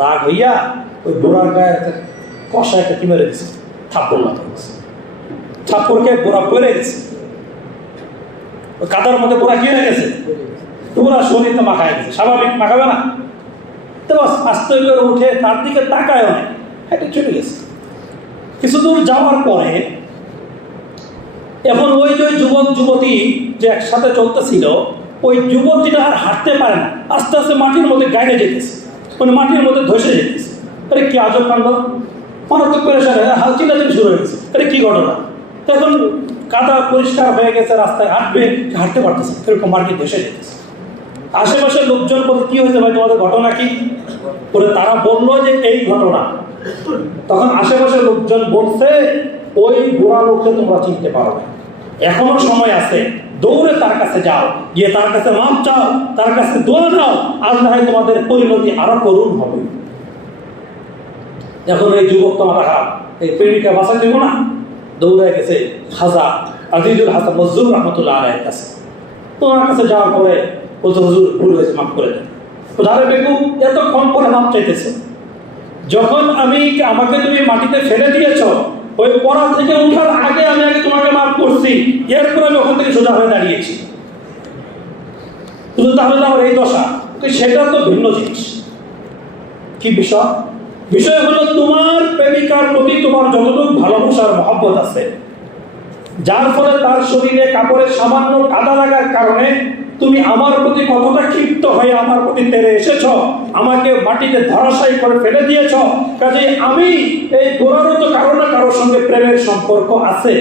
রাগ হইয়া ওই বুড়ার গায়ে কষা একটা কি মেরে দিচ্ছে, থাপ্পড় মাথা গেছে। থাপ্পড়কে বুড়া পড়ে গেছে, ওই কাদার মধ্যে বুড়া কি হয়ে গেছে, পুরা শরীরটা মাখায় গেছে। স্বাভাবিক মাখাবে না তো, আস্তে করে উঠে তার দিকে তাকায় অনেক, হেঁটে চলে গেছে। কিছু দূর যাওয়ার পরে এখন ওই যে যুবক যুবতী যে একসাথে চলতেছিল, ওই যুবতীটা আর হাঁটতে পারে না, আস্তে আস্তে মাটির মধ্যে গায়ে যেতেছে, মানে মাটির মধ্যে ধসে যেতেছে। আরে কি আজব কাণ্ড, মারাত্মক পেরেশান, হাল চিল্লাচিল্লি শুরু হয়ে গেছে। আরে কি ঘটনা? তখন কাদা পরিষ্কার হয়ে গেছে, রাস্তায় হাঁটতে পারতেছে, এরকম মাটি ধসে যেতেছে। আশেপাশের লোকজন বলতে কি হয়েছে ভাই, তোমাদের ঘটনা কি? করে তারা বললো যে এই ঘটনা। তখন আশেপাশের লোকজন বলছে, ওই বুড়া লোককে তোমরা চিনতে পারো না, এখনো সময় আছে, দৌড়ে তার কাছে যাও, গিয়ে তার কাছে মাপ চাও, তার কাছে দোয়া দাও, আজ না হয় তোমাদের পরিণতি আরো করুণ হবে। এখন এই যুবক তোমার খারাপ, এই প্রেমিকা বাসা দেবো না, দৌড়ে গেছে খাজা আজিজুল হাসান মজরুর রহমতুল্লাহ আলাইহির কাছে। তোমার কাছে যাওয়ার পরে বলছে, হুজুর ভুল হয়েছে, মাফ করে দেন। ধারে বেগম এতক্ষণ পরে মাপ চাইতেছে, যখন আমাকে তুমি মাটিতে ফেলে দিয়েছ, ওই পড়া থেকে উঠার আগে আমি আগে তোমাকে মাফ করছি, এরপর আমি ওখান থেকে সোজা হয়ে দাঁড়িয়েছি। শুধু তাহলে আমার এই দশা, সেটা তো ভিন্ন জিনিস। কি বিষয়? বিষয় হলো তোমার প্রেমিকার প্রতি তোমার যতটুকু ভালোবাসার মহব্বত আছে, যার ফলে তার শরীরে কাপড়ের সামান্য কাদা লাগার কারণে তুমি আমার প্রতি কতটা ক্ষিপ্ত হয়ে আমার প্রতি তেড়ে এসেছ, আমাকে মাটিতে ধরাশায়ী করে ফেলে দিয়েছ। কাজে আমি এই গোড়ারও তো কারো না কারোর সঙ্গে প্রেমের সম্পর্ক আছে,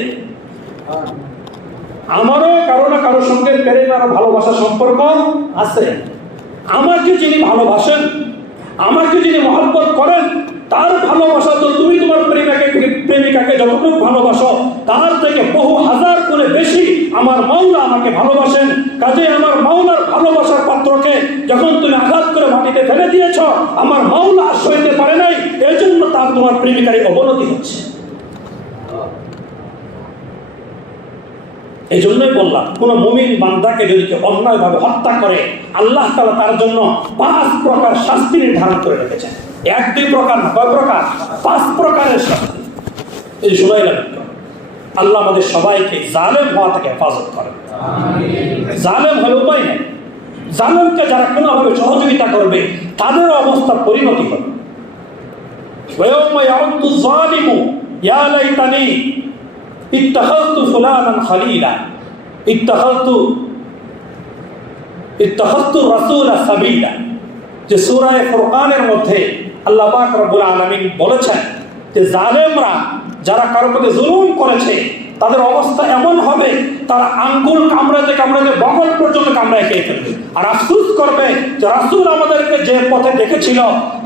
আমারও কারো না কারোর সঙ্গে প্রেম আর ভালোবাসার সম্পর্ক আছে। আমাকে যিনি ভালোবাসেন, আমাকে যিনি মহব্বত করেন, তার ভালোবাসা তো তুমি তোমার প্রেমিকাকে যতটুকু ভালোবাসো তার থেকে বহু হাজার গুণে বেশি আমার মাওলা আমাকে ভালোবাসেন। কাজে আমার মাওলার ভালোবাসার পাত্রকে যখন তুমি আঘাত করে মাটিতে ফেলে দিয়েছ, আমার মাওলা আর সইতে পারে নাই, এই জন্য তার তোমার প্রেমিকার অবনতি হচ্ছে। এই জন্যই বললাম, কোন মুমিন বান্দাকে যদি কেউ অন্যায়ভাবে হত্যা করে, আল্লাহ তাআলা তার জন্য 5 প্রকার শাস্তি নির্ধারণ করে রেখেছেন। 1-2 প্রকার না, কয় প্রকার? 5 প্রকারের শাস্তি। এই শুনাইলাম। আল্লাহ আমাদের সবাইকে জালেম হওয়া থেকে হেফাজত করেন। জালেম হলে উপায় নেই, জালেমকে যারা কোনোভাবে সহযোগিতা করবে তাদের অবস্থা পরিণতি হবে। ওয়ায়াউমা ইয়াউদ্দু যালিমু ইয়া লাইতানি ইত্তাখাযতু ফুলানান খালিলা ইত্তাখাযতু রাসূলা সাবিলা। যে সূরা ফুরকানের মধ্যে আল্লাহ পাক রব্বুল আলামিন বলেছেন যে জালেমরা যারা কারো প্রতি জুলুম করেছে তাদের অবস্থা এমন হবে, তারা আঙ্গুল কামড়াতে কামড়াতে বগল পর্যন্ত কামড়ায় খেয়ে ফেলবে, আর আফসোস করবে যে রাসূল আমাদেরকে যে পথে দেখেছিল,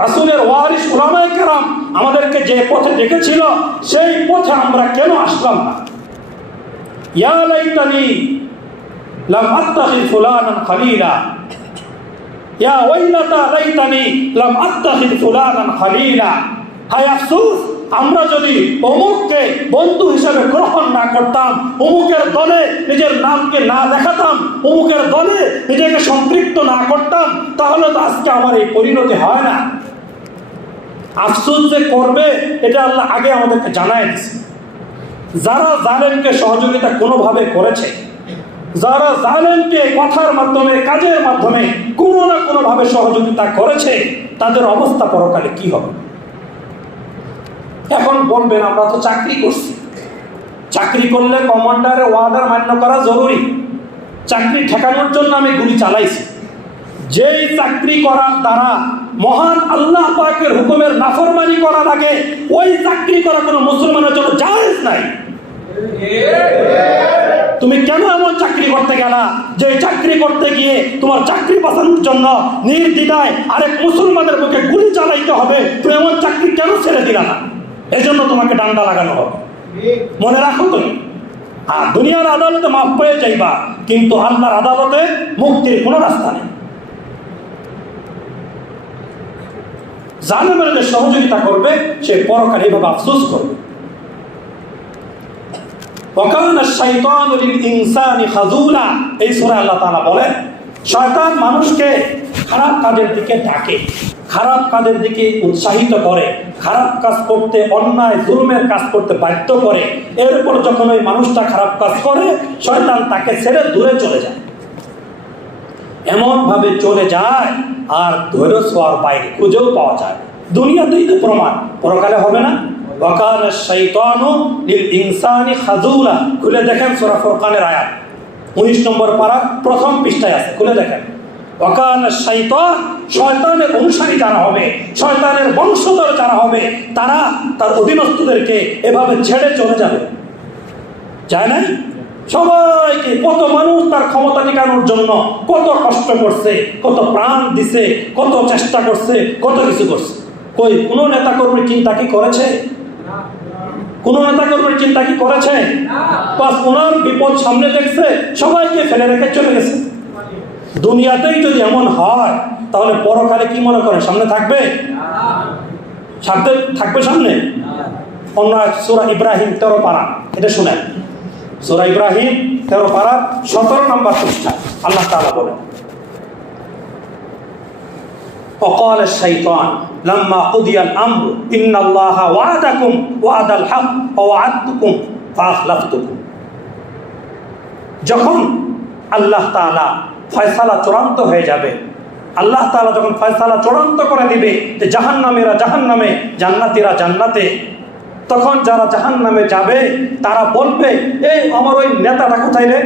রাসূলের ওয়ারিস উলামায়ে কেরাম আমাদেরকে যে পথে দেখেছিল, সেই পথে আমরা কেন আসলাম না। ইয়া লাইতানি লাম আত্তাখিয ফুলানান খালিলা, ইয়া ওয়াইলাতা লাইতানি লাম আত্তাখিয ফুলানান খালিলা। হায় আফসোস, আমরা যদি অমুককে বন্ধু হিসেবে গ্রহণ না করতাম, অমুকের দলে নিজের নামকে না দেখাতাম, অমুকের দলে নিজেকে সম্পৃক্ত না করতাম, তাহলে তো আজকে আমার এই পরিণতি হয় না। আফসোস যে করবে এটা আল্লাহ আগে আমাদেরকে জানায় দিয়েছে। যারা জালেমকে সহযোগিতা কোনোভাবে করেছে, যারা জালেমকে কথার মাধ্যমে কাজের মাধ্যমে কোনো না কোনোভাবে সহযোগিতা করেছে, তাদের অবস্থা পরকালে কি হবে? এখন বলবেন আমরা তো চাকরি করছি, চাকরি করলে কমান্ডারের ওয়ার্ডার মান্য করা জরুরি, চাকরি ঠেকানোর জন্য আমি গুলি চালাইছি। যেই চাকরি করার দ্বারা মহান আল্লাহ পাকের হুকুমের নাফরমানি করা লাগে, ওই চাকরি করা কোনো মুসলমানের জন্য জায়েজ নাই। তুমি কেন এমন চাকরি করতে গেলা যে চাকরি করতে গিয়ে তোমার চাকরি বাঁচানোর জন্য নির্দ্বিধায় আরেক মুসলমানের বুকে গুলি চালাইতে হবে? তুমি এমন চাকরি কেন ছেড়ে দিলা না? এজন্য তোমাকে ডান্ডা লাগানো হবে। মনে রাখো তুমি। আর দুনিয়ার আদালতে মাফ পেয়ে যাইবা, কিন্তু আল্লাহর আদালতে মুক্তির কোনো রাস্তা নেই। জালেমের যে সহযোগিতা করবে সে পরকালে এইভাবে আফসোস করবে। ওয়াকানা শাইতানু লিল ইনসানি খাযুলা, এই সূরা আল্লাহ তাআলা বলেন শয়তান মানুষকে খারাপ কাজের দিকে ডাকে, খারাপ কাজের দিকে উৎসাহিত করে, খারাপ কাজ করতে, অন্যায় জুলুমের কাজ করতে বাধ্য করে। এরপর যখন ওই মানুষটা খারাপ কাজ করে, শয়তান তাকে ছেড়ে দূরে চলে যায়। এমন ভাবে চলে যায় আর ধৈর্য ছোঁয়ার বাইরে খুঁজেও পাওয়া যায়। দুনিয়াতেই তো প্রমাণ, পরকালে হবে না? ওয়াকানা শাইতানু লিল ইনসানি খাযুলা, খুলে দেখেন সূরা ফুরকানের আয়াত 19 নম্বর পারা প্রথম পৃষ্ঠায় আছে, খুলে দেখেন। ওয়াকানা শাইতান, শয়তানের অনুসারী যারা হবে, শয়তানের বংশধর যারা হবে, তারা তার অধীনস্থদেরকে এভাবে ছেড়ে চলে যাবে। যায় না? সবাইকে, কত মানুষ তার ক্ষমতা টিকানোর জন্য কত কষ্ট করছে, কত প্রাণ দিছে, কত চেষ্টা করছে, কত কিছু করছে। কই কোন নেতা কর্মীর চিন্তা কি করেছে? কোন নেতা কর্মীর চিন্তা কি করেছে? বাস ওনার বিপদ সামনে দেখছে, সবাইকে ফেলে রেখে চলে গেছে। দুনিয়াতেই যদি এমন হয়, তাহলে পরকালে কি মনে করেন সামনে থাকবে? থাকবে সামনে? অন্য সূরা ইব্রাহিম 13 পারা, এটা শুনেন। সূরা ইব্রাহিম 13 পারা 17 নম্বর পৃষ্ঠা আল্লাহ তাআলা বলেন, وقال الشيطان لما قضي الامر ان الله وعدكم وعد الحق ووعدتكم فاخلفتكم, যখন আল্লাহ তাআলা ফয়সালা চূড়ান্ত হয়ে যাবে, আল্লাহ তাআলা যখন ফয়সালা চূড়ান্ত করে দিবে যে জাহান্নামীরা জাহান্নামে, জান্নাতীরা জান্নাতে, তখন যারা জাহান্নামে যাবে তারা বলবে, এই আমার ওই নেতাটা কোথায় রে?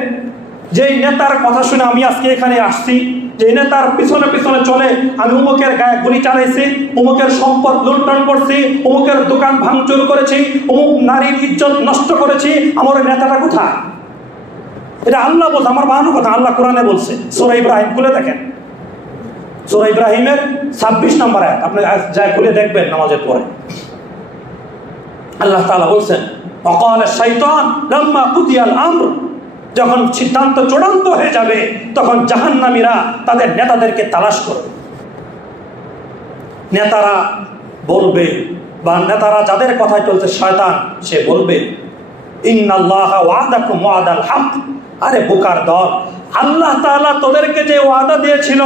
যেই নেতার কথা শুনে আমি আজকে এখানে আসছি, যে নেতার পিছনে পিছনে চলে আমি উমুকের গায়ে গুলি চালাইছি, উমুকের সম্পদ লুণ্ঠন করছি, উমুকের দোকান ভাঙচুর করেছি, উমুক নারীর ইজ্জত নষ্ট করেছি, আমার ওই নেতাটা কোথায়? এটা আল্লাহ বলছে, আমার বানানো কথা। আল্লাহ কোরআনে বলছে, সূরা ইব্রাহিম খুলে দেখেন, সূরা ইব্রাহিমের 26 নম্বর আয়াত, আপনি যা খুলে দেখবেন নামাজের পরে। আল্লাহ তাআলা বলছেন, ওয়াকালা শাইতান লাম্মা কুদিয়াল আমর, যখন সিদ্ধান্ত চূড়ান্ত হয়ে যাবে তখন জাহান্নামীরা তাদের নেতাদেরকে তালাশ করবে। নেতারা বলবে, বা নেতারা যাদের কথায় চলছে শয়তান, সে বলবে, ইন্নাল্লাহা ওয়াদাকুম ওয়াদাল হক, আরে বোকার দল, আল্লাহ তাআলা তোদেরকে যে ওয়াদা দিয়েছিল,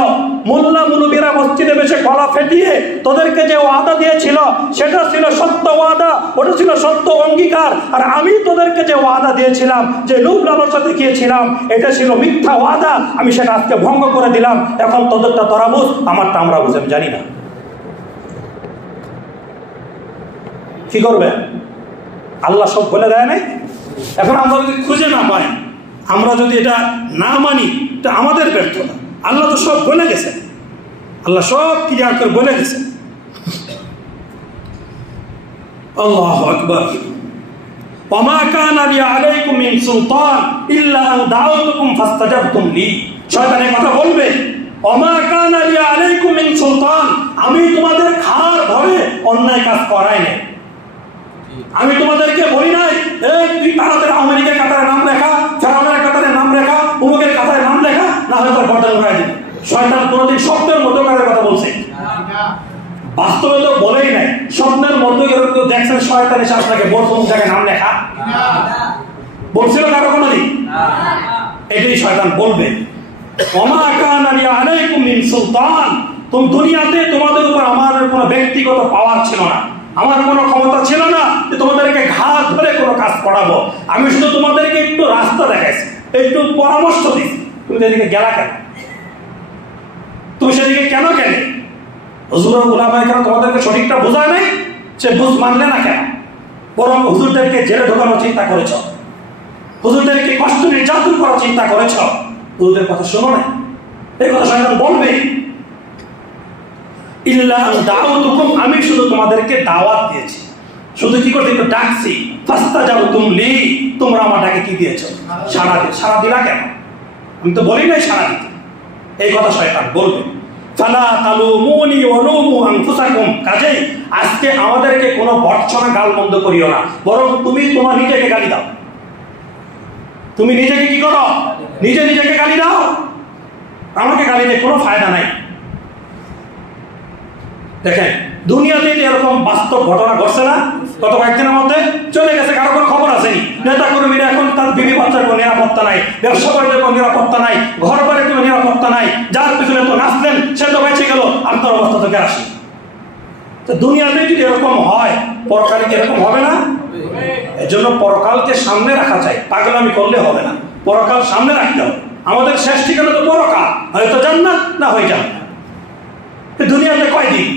মোল্লা মুলুবীরা মসজিদে বসে গলা ফেটিয়ে তোদেরকে যে ওয়াদা দিয়েছিল সেটা ছিল সত্য ওয়াদা, ওটা ছিল সত্য অঙ্গীকার। আর আমি তোদেরকে যে ওয়াদা দিয়েছিলাম, যে লোভ লালসা দেখিয়েছিলাম, এটা ছিল মিথ্যা ওয়াদা, আমি সেটা আজকে ভঙ্গ করে দিলাম। এখন তোদেরটা তোরা বুঝ, আমারটা আমরা বুঝে জানি না। কি করবে? আল্লাহ সব বলে দেয় নাই? এখন আমরা যদি খুঁজে না পাই, আমরা যদি এটা না মানি, এটা আমাদের ব্যর্থতা। আল্লাহ তো সব বলে গেছে, আল্লাহ সব ক্লিয়ার করে বলে গেছে। আল্লাহু আকবার। ওয়ামা কানা লি আলাইকুম মিন সুলতান ইল্লা আন দাউতুকুম ফাস্তাজাবতুম লি, শয়তানের কথা বলবে, ওয়ামা কানা লি আলাইকুম মিন সুলতান, আমি তোমাদের ঘাড় ধরে অন্যায় কাজ করাই নাই, আমি তোমাদেরকে বলি নাই এই তুই তাড়াতাড়ি আমেরিকার কাতারে নাম লেখা, ফেরাউনের কাতারে নাম লেখা, উমুকের কাতারে নাম লেখা, না হলে তোর গর্দান উড়াই দিবি। শয়তান কোনোদিন স্বপ্নের মধ্যে কারের কথা বলছে? বাস্তবে তো বলেই নাই, স্বপ্নের মধ্যে কেউ দেখছেন শয়তান এসে আপনাকে বলছে অমুক জায়গায় নাম লেখা? বলছিল কারো কোনোদিন? এটাই শয়তান বলবে, ওমা কানা লি আলাইকুম মিন সুলতান, তুমি দুনিয়াতে তোমাদের উপর আমার কোনো ব্যক্তিগত পাওয়ার ছিল না, আমার কোনো ক্ষমতা ছিল না যে তোমাদেরকে ঘাট ধরে কোনো কাজ করাবো। আমি শুধু তোমাদেরকে একটু রাস্তা দেখাইছি, একটু পরামর্শ দিচ্ছি, তুমি সেদিকে গেলা কেন? তুমি সেদিকে কেন গেলে? হুজুর উলামায়ে কেরাম তোমাদেরকে সঠিকটা বোঝায় নাই, সে বুঝ মানলে না কেন? বরং হুজুরদেরকে জেলে ঢোকানোর চিন্তা করেছ, হুজুরদেরকে কষ্ট নির্যাতন করার চিন্তা করেছ, হুজুরদের কথা শোনো না। এই কথা শয়তান বলবে, ইল্লা আন দাউতুকুম, আমি শুধু তোমাদেরকে দাওয়াত দিয়েছি, শুধু কি করতে একটু ডাকছি, ফাস্তা যাও তুমি, তোমরা আমার ডাকে কি দিয়েছো? সারা দিলা কেন? আমি তো বলি নাই সারা দিতে। এই কথা শয়তান বলবে। ফালা তালুমুনি ওয়ালুমু আনফুসাকুম, কাজেই আজকে আমাদেরকে কোনো ভর্ৎসনা গালমন্দ করিও না, বরং তুমি তোমার নিজেকে গালি দাও। তুমি নিজেকে কি করো? নিজেকে গালি দাও। আমাকে গালি দিয়ে কোনো ফায়দা নাই। দেখেন দুনিয়াতে এরকম বাস্তব ঘটনা ঘটছে না? গত কয়েকদিনের মধ্যে চলে গেছে, কারো কোনো খবর আসেনি। নেতা কর্মীরা এখন তার বিবি বাচ্চার কোনো নিরাপত্তা নাই, ব্যবসা বাণিজ্যের কোনো নিরাপত্তা নাই, ঘর বাড়ির কোনো নিরাপত্তা নাই। যার পিছনে তো নাচলেন সে তো বেঁচে গেল, আপনার অবস্থা থেকে আসি। তো দুনিয়াতে যদি এরকম হয়, পরকালে কি এরকম হবে না? এজন্য পরকালকে সামনে রাখা চাই, পাগলামি করলে হবে না। পরকাল সামনে রাখতে হবে। আমাদের শেষ ঠিকানা তো পরকাল, হয়তো জান্নাত না হয়ে যাবে। দুনিয়াতে কয়দিন?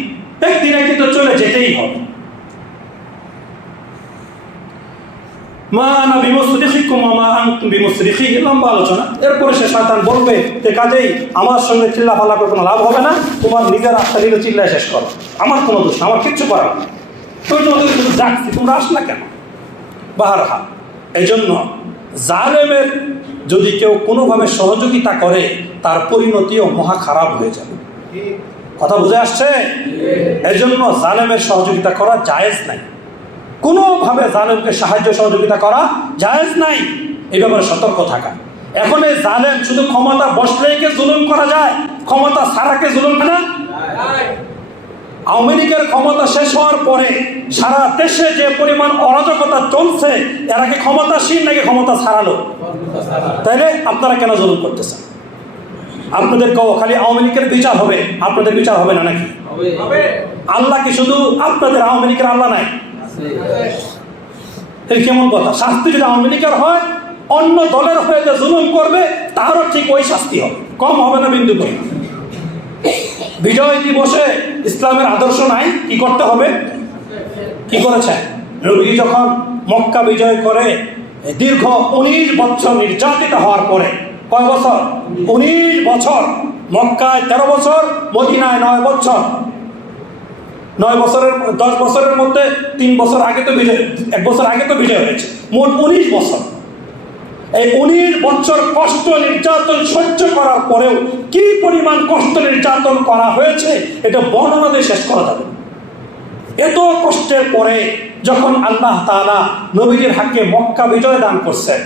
একদিন তো চলে যেতেই হবে। মা আনা বিমুসরিখিকুম ওয়া মা আনতুম বিমুসরিখি, লম্বা আলোচনা। এরপরে সে শয়তান বলবে যে কাজেই আমার সঙ্গে চিল্লাফাল্লা করে কোনো লাভ হবে না, তোমার নিজের আত্মা নিজে চিল্লায় শেষ করো, আমার কোনো দোষ, আমার কিচ্ছু করার নেই। তোমাদের শুধু ডাকছি, তোমরা আসলা কেন? বাহারহাল, এই জন্য জালেমের যদি কেউ কোনোভাবে সহযোগিতা করে, তার পরিণতিও মহা খারাপ হয়ে যাবে। কথা বুঝে আসছে? এই জন্য জালেমের সহযোগিতা করা জায়েজ নাই। কোনোভাবে জালেমকে সাহায্য সহযোগিতা করা জায়েজ নাই। এই ব্যাপারে সতর্ক থাকা। এখন এই জালেম শুধু ক্ষমতা বসলেই কে জুলুম করা যায়, ক্ষমতা ছাড়াকে জুলুম না? আওয়ামী লীগের ক্ষমতা শেষ হওয়ার পরে সারা দেশে যে পরিমাণ অরাজকতা চলছে, এরা কি ক্ষমতাসীন নাকি ক্ষমতা ছাড়ালো? তাইলে আপনারা কেন জুলুম করতেছেন? আপনাদের খালি আওয়ামী লীগের বিচার হবে, আপনাদের বিচার হবে না নাকি? আল্লাহ কি শুধু আপনাদের? আওয়ামী লীগের আল্লাহ নাই? এই কেমন কথা? শাস্তি যদি আওয়ামী লীগের হয়, অন্য দলের হয়ে যে জুলুম করবে তারও ঠিক ওই শাস্তি হবে, কম হবে না বিন্দু করে। বিজয় দিবসে ইসলামের আদর্শ নাই, কি করতে হবে? কি করেছে নবী যখন মক্কা বিজয় করে, দীর্ঘ 19 বছর নির্যাতিত হওয়ার পরে, কয় বছর? 19 বছর। মক্কায় 13 বছর, মদিনায় 9 বছর। 9 বছরের 10 বছরের মধ্যে 3 বছর আগে তো বিজয়, 1 বছর আগে তো বিজয় হয়েছে, মোট 19 বছর। এই 19 বছর কষ্ট নির্যাতন সহ্য করার পরেও কি পরিমাণ কষ্ট নির্যাতন করা হয়েছে এটা বর্ণনা দিয়ে শেষ করা যাবে। এত কষ্টের পরে যখন আল্লাহ তাআলা নবীর হাকে মক্কা বিজয় দান করছেন,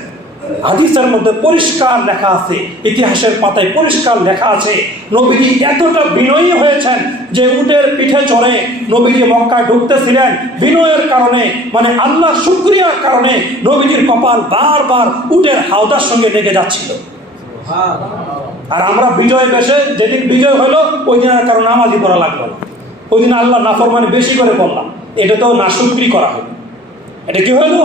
হাদিসের মধ্যে পরিষ্কার লেখা আছে, ইতিহাসের পাতায় পরিষ্কার লেখা আছে, নবীজি এতটা বিনয়ী হয়েছেন যে উটের পিঠে চড়ে নবীজি মক্কায় ঢুকতেছিলেন। বিনয়ের কারণে, মানে আল্লাহ শুকরিয়ার কারণে নবীজির কপাল বারবার উটের হাওদার সঙ্গে লেগে যাচ্ছিল। আর আমরা বিজয় বেশে যেদিন বিজয় হলো, ওই দিনের কারণে নামাজই পড়া লাগলো না। ওই দিন আল্লাহ নাফরমানি বেশি করে বললাম, এটা তো নাশুকরি করা হলো। এটা কি হলো?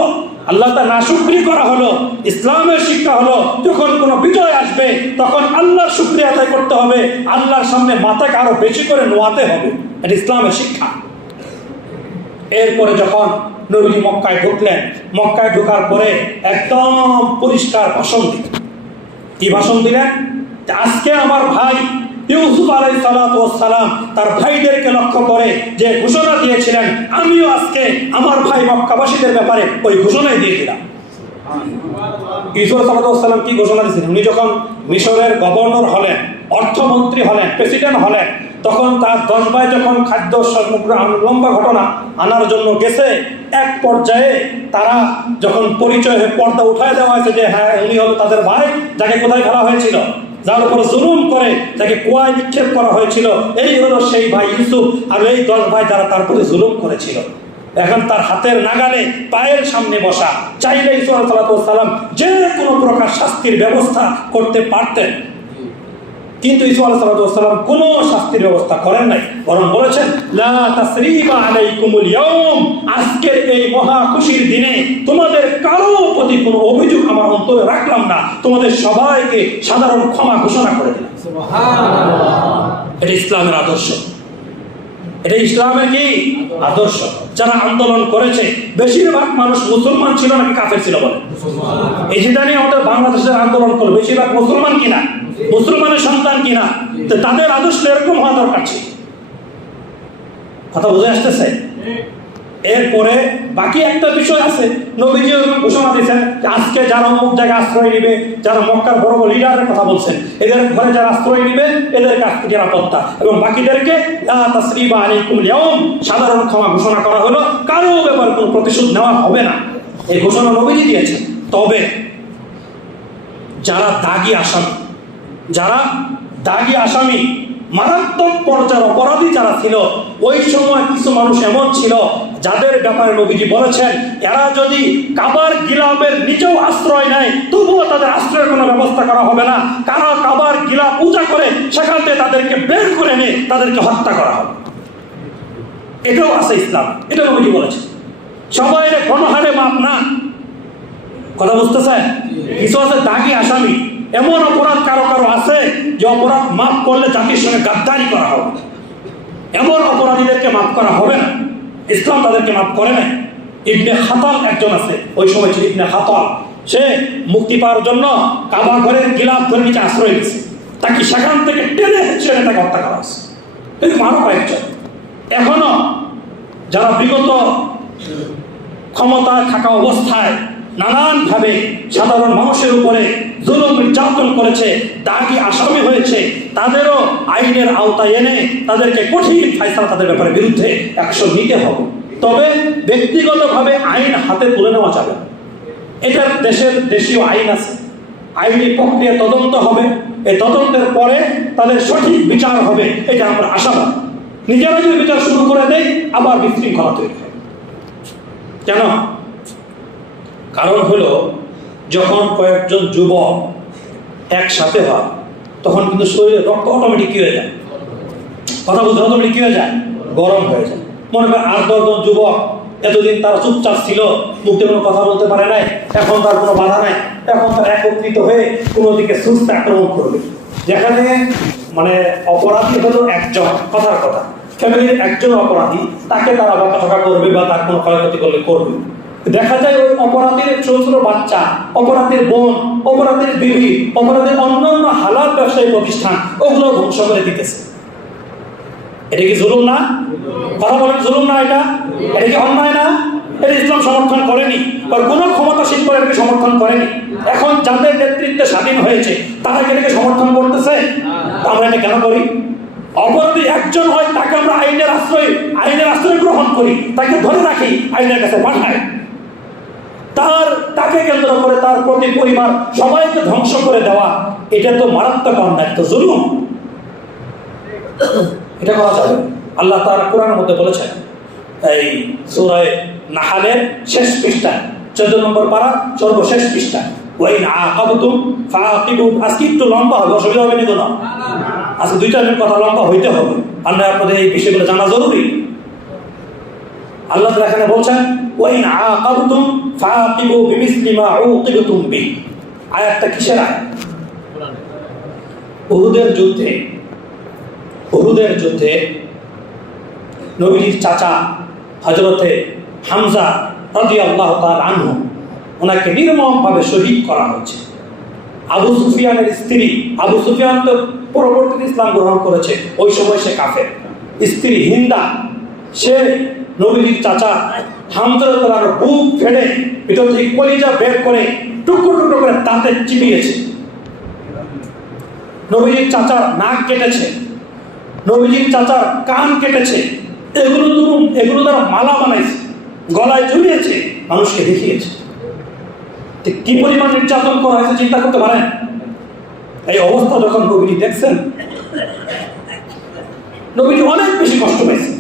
আল্লাহ তা নাশুকরি করা হলো। ইসলামের শিক্ষা হলো যখন কোনো বিজয় আসবে তখন আল্লাহর শুকরিয়া আদায় করতে হবে, আল্লাহর সামনে মাথাকে আরো বেশি করে নোয়াতে হবে। এটা ইসলামের শিক্ষা। এরপরে যখন নবীজি মক্কায় ঢুকলেন, মক্কায় ঢোকার পরে একদম পরিষ্কার ভাষণ দিলেন। কি ভাষণ দিলেন? আজকে আমার ভাই ইউসুফ আলাইহিস সালাতু ওয়াস সালাম তার ভাইদেরকে লক্ষ্য করে যে ঘোষণা দিয়েছিলেন, আমিও আজকে আমার ভাই মক্কাবাসীদের ব্যাপারে ওই ঘোষণাই দিয়ে দিলাম। ইউসুফ সালাতু ওয়াস সালাম কি ঘোষণা দিয়েছিলেন? উনি যখন মিশরের গভর্নর হলেন, অর্থমন্ত্রী হলেন, প্রেসিডেন্ট হলেন, তখন তার 10 ভাই যখন খাদ্য সামগ্রী, লম্বা ঘটনা আনার জন্য গেছে, এক পর্যায়ে তারা যখন পরিচয় হয়ে পর্দা উঠায় দেওয়া হয়েছে যে হ্যাঁ উনি হলো তাদের ভাই, যাকে কোথায় ফেলা হয়েছিল, যার উপর জুলুম করে যাকে কুয়ায় নিক্ষেপ করা হয়েছিল, এই হলো সেই ভাই ইউসুফ। আর এই 10 ভাই যারা তার প্রতি জুলুম করেছিল, এখন তার হাতের নাগালে, পায়ের সামনে বসা। চাইলে ইউসুফ আলাইহিস সালাম যে কোনো প্রকার শাস্তির ব্যবস্থা করতে পারতেন, কিন্তু ইউসুফ আলাইহিস সালাম কোনো শাস্তির ব্যবস্থা করেন নাই, বরং বলেছেন লা তাসরিবা আলাইকুমুল ইয়াউম, আজকের এই মহা খুশির দিনে তোমাদের কারো প্রতি কোনো অভিযোগ আমার অন্তরে রাখলাম না, তোমাদের সবাইকে সাধারণ ক্ষমা ঘোষণা করে দিলাম। সুবহানাল্লাহ। এটা ইসলামের আদর্শ। এটা ইসলামের কি আদর্শ? যারা আন্দোলন করেছে বেশিরভাগ মানুষ মুসলমান ছিল নাকি কাফের ছিল বলে? এই যে জানি আমাদের বাংলাদেশের আন্দোলন করলো বেশিরভাগ মুসলমান কিনা, মুসলমানের সন্তান কিনা, তো তাদের আদর্শ এরকম হওয়া দরকার ছিল। কথা বুঝে আসতেছে? এরপরে বাকি একটা বিষয় আছে, নবীজি ঘোষণা দিয়েছেন যে আজকে যারা অমুক জায়গায় আশ্রয় নিবে, যারা মক্কার বড় বড় লিডারের কথা বলছেন, এদের ঘরে যারা আশ্রয় নিবে এদের কাছ থেকে নিরাপত্তা, এবং বাকিদেরকে লা তাসরিবা আলাইকুম ইয়াউম, সাধারণ ক্ষমা ঘোষণা করা হলো, কারো ব্যাপারে কোনো প্রতিশোধ নেওয়া হবে না, এই ঘোষণা নবীজি দিয়েছেন। তবে যারা দাগী আসামি মারাত্মক পর্যায়ের অপরাধী যারা ছিল, ওই সময় কিছু মানুষ এমন ছিল যাদের ব্যাপারে নবীজি বলেছেন এরা যদি কাবার গিলাফের নিচেও আশ্রয় নেয় তবুও তাদের আশ্রয়ের কোনো ব্যবস্থা করা হবে না, কারা কাবার গিলাফ পূজা করে সেখান থেকে তাদেরকে বের করে এনে তাদেরকে হত্যা করা হবে। এটাও আছে ইসলাম, এটা নবীজি বলেছেন। সবাই গণহারে মাপ না, কথা বুঝতেছেন? কিছু আছে দাগী আসামি, এমন অপরাধ কারো কারো আছে যে অপরাধ মাফ করলে জাতির সঙ্গে গাদ্দারি করা হবে, এমন অপরাধীদেরকে মাফ করা হবে না, ইসলাম তাদেরকে মাফ করে না। ইবনে খাতাল একজন আছে, ওই সময় ছিল ইবনে খাতাল, সে মুক্তি পাওয়ার জন্য কাবা ঘরের গিলাফ ধরে নিচে আশ্রয় দিচ্ছে, তাকে সেখান থেকে টেনে ছেড়ে তাকে হত্যা করা হচ্ছে। কিন্তু আরো কয়েকজন এখনো যারা বিগত ক্ষমতায় থাকা অবস্থায় নানানভাবে সাধারণ মানুষের উপরে জুলুম নির্যাতন করেছে, দাগী আসামি হয়েছে, তাদেরও আইনের আওতায় এনে তাদেরকে কঠিন ফায়সালা তাদের ব্যাপারে বিরুদ্ধে অ্যাকশন নিতে হবে। তবে ব্যক্তিগতভাবে আইন হাতে তুলে নেওয়া যাবে, এটার দেশীয় আইন আছে, আইনি প্রক্রিয়া তদন্ত হবে, এই তদন্তের পরে তাদের সঠিক বিচার হবে, এটা আমরা আশাবাদ। নিজেরা যদি বিচার শুরু করে দেয় আবার বিশৃঙ্খলা তৈরি হবে। কেন? কারণ হলো যখন কয়েকজন যুবক একসাথে হয় তখন কিন্তু শরীরে রক্ত অটোমেটিক কি হয়ে যায়, কথা বলতে অটোমেটিক কি হয়ে যায়, গরম হয়ে যায়। মনে করেন 8-10 জন যুবক এতদিন তারা চুপচাপ ছিল, মুখে কোনো কথা বলতে পারে নাই, এখন তার কোনো বাধা নাই, এখন তারা একত্রিত হয়ে কোনো দিকে সুস্থ আক্রমণ করবে, যেখানে মানে অপরাধী হলো একজন, কথার কথা ফ্যামিলির একজন অপরাধী, তাকে তারা বকাঝকা করবে বা তার কোনো ক্ষয়ক্ষতি করলে করবে। দেখা যায় ওই অপরাধীর ছোট ছোট বাচ্চা, অপরাধীর বোন, অপরাধীর বিবি, অপরাধীর অন্যান্য হালাল ব্যবসায়ী প্রতিষ্ঠান ওগুলো ধ্বংস করে দিতেছে। এটা কি জুলুম না? কথা বলেন, জুলুম না? এটা কি অন্যায় না? এটা ইসলাম সমর্থন করেনি, আর কোনো ক্ষমতাসীন করে এটাকে সমর্থন করেনি। এখন যাদের নেতৃত্বে স্বাধীন হয়েছে তারা এটাকে সমর্থন করতেছে, আমরা এটা কেন করি? অপরাধী একজন হয়, তাকে আমরা আইনের আশ্রয় গ্রহণ করি, তাকে ধরে রাখি, আইনের কাছে পাঠাই, তাকে কেন্দ্র করে তার প্রতি পরিবার সবাইকে ধ্বংস করে দেওয়া, এটা তো মারাত্মক অন্যায়, তো জুলুম, এটা করা যাবে। আল্লাহ তার কোরআনের মধ্যে বলেছেন, এই সূরা নাহলের শেষ পৃষ্ঠা 14 নম্বর পারা সর্বশেষ পৃষ্ঠা, ওয়াইন আকাবতুম ফাআকিবু। আজকে একটু লম্বা হবে, অসুবিধা হবে না কোনো? আজকে 2-4 মিনিট কথা লম্বা হইতে হবে, আমরা আপনাদের এই বিষয়গুলো জানা জরুরি। আল্লাহ তাআলা এখানে বলছেন ওয়াইন আকাবতুম ফাআকিবু বিমিসলি মা উকিবতুম বিহি। আয়াতটা কিসের আয়াত? উহুদের যুদ্ধে নবীর চাচা হযরতে হামজা রাদিয়াল্লাহু তাআলা আনহু, ওনাকে নির্মমভাবে শহীদ করা হয়েছে। আবু সুফিয়ানের স্ত্রী, আবু সুফিয়ান তো পরবর্তীতে ইসলাম গ্রহণ করেছে, ওই সময় সে কাফের, স্ত্রী হিন্দা, সে নবীর চাচা হামজা রাদিয়াল্লাহু বুক ফেড়ে ভিতর থেকে কলিজা বের করে টুকরো টুকরো করে দাঁতে চিবিয়েছে, নবীর চাচার নাক কেটেছে, নবীর চাচার কান কেটেছে, এগুলো তারা মালা বানাইছে, গলায় ঝুলিয়েছে, মানুষকে দেখিয়েছে। কি পরিমাণ নির্যাতন করা হয়েছে চিন্তা করতে পারেন? এই অবস্থা যখন নবীজি দেখছেন, নবীজি অনেক বেশি কষ্ট পাইছে।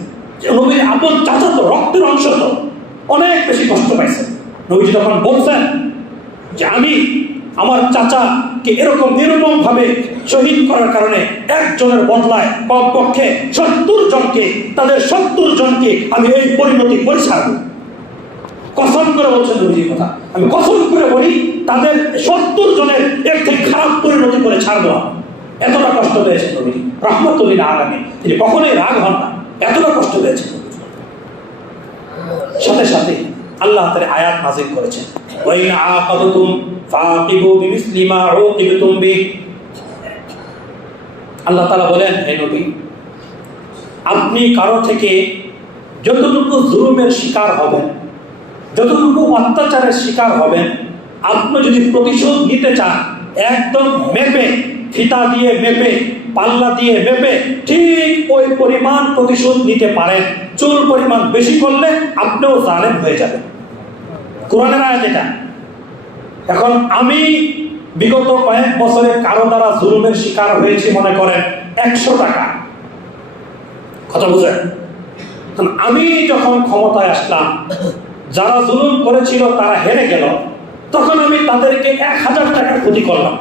নবীর আপন চাচা তো, রক্তের অংশ তো, অনেক বেশি কষ্ট পাইছে। নবীজি তখন বলছেন যে আমি আমার চাচাকে এরকম নির্মমভাবে শহীদ করার কারণে একজনের বদলায় কমপক্ষে 70 জনকে, তাদের 70 জনকে আমি এই পরিণতি করে ছাড়ব। কসম করে বলছেন নবীজির কথা, আমি কসম করে বলি তাদের 70 জনের এর থেকে খারাপ পরিণতি করে ছাড়বো। এতটা কষ্ট পেয়েছেন নবীজি রাহমাতুল লিল আলামিন, তিনি কখনোই রাগ হন না, এতটা কষ্ট পেয়েছেন। সাথে সাথে আল্লাহ তাআলা আয়াত নাযিল করেছেন, ওয়া ইন আকাবতুম ফাআকিবু বিমিসলি মা উকিবতুম বিহি। আল্লাহ তাআলা বলেন, হে নবী, আপনি কারো থেকে যতটুকু জুলুমের শিকার হবেন, যতটুকু অত্যাচারের শিকার হবেন, আপনি যদি প্রতিশোধ নিতে চান, একদম মেপে, ফিতা দিয়ে মেপে, পাল্লা দিয়ে মেপে ঠিক ওই পরিমাণ প্রতিশোধ নিতে পারেন। চুল পরিমাণ বেশি করলে আপনিও জালেম হয়ে যাবেন। কোরআনের আয়াত এটা। এখন আমি বিগত কয়েক বছরে কারো দ্বারা জুলুমের শিকার হয়েছি, মনে করেন 100 টাকা, কথা বুঝেন? আমি যখন ক্ষমতায় আসলাম, যারা জুলুম করেছিল তারা হেরে গেল, তখন আমি তাদেরকে 1000 টাকা ক্ষতি করলাম।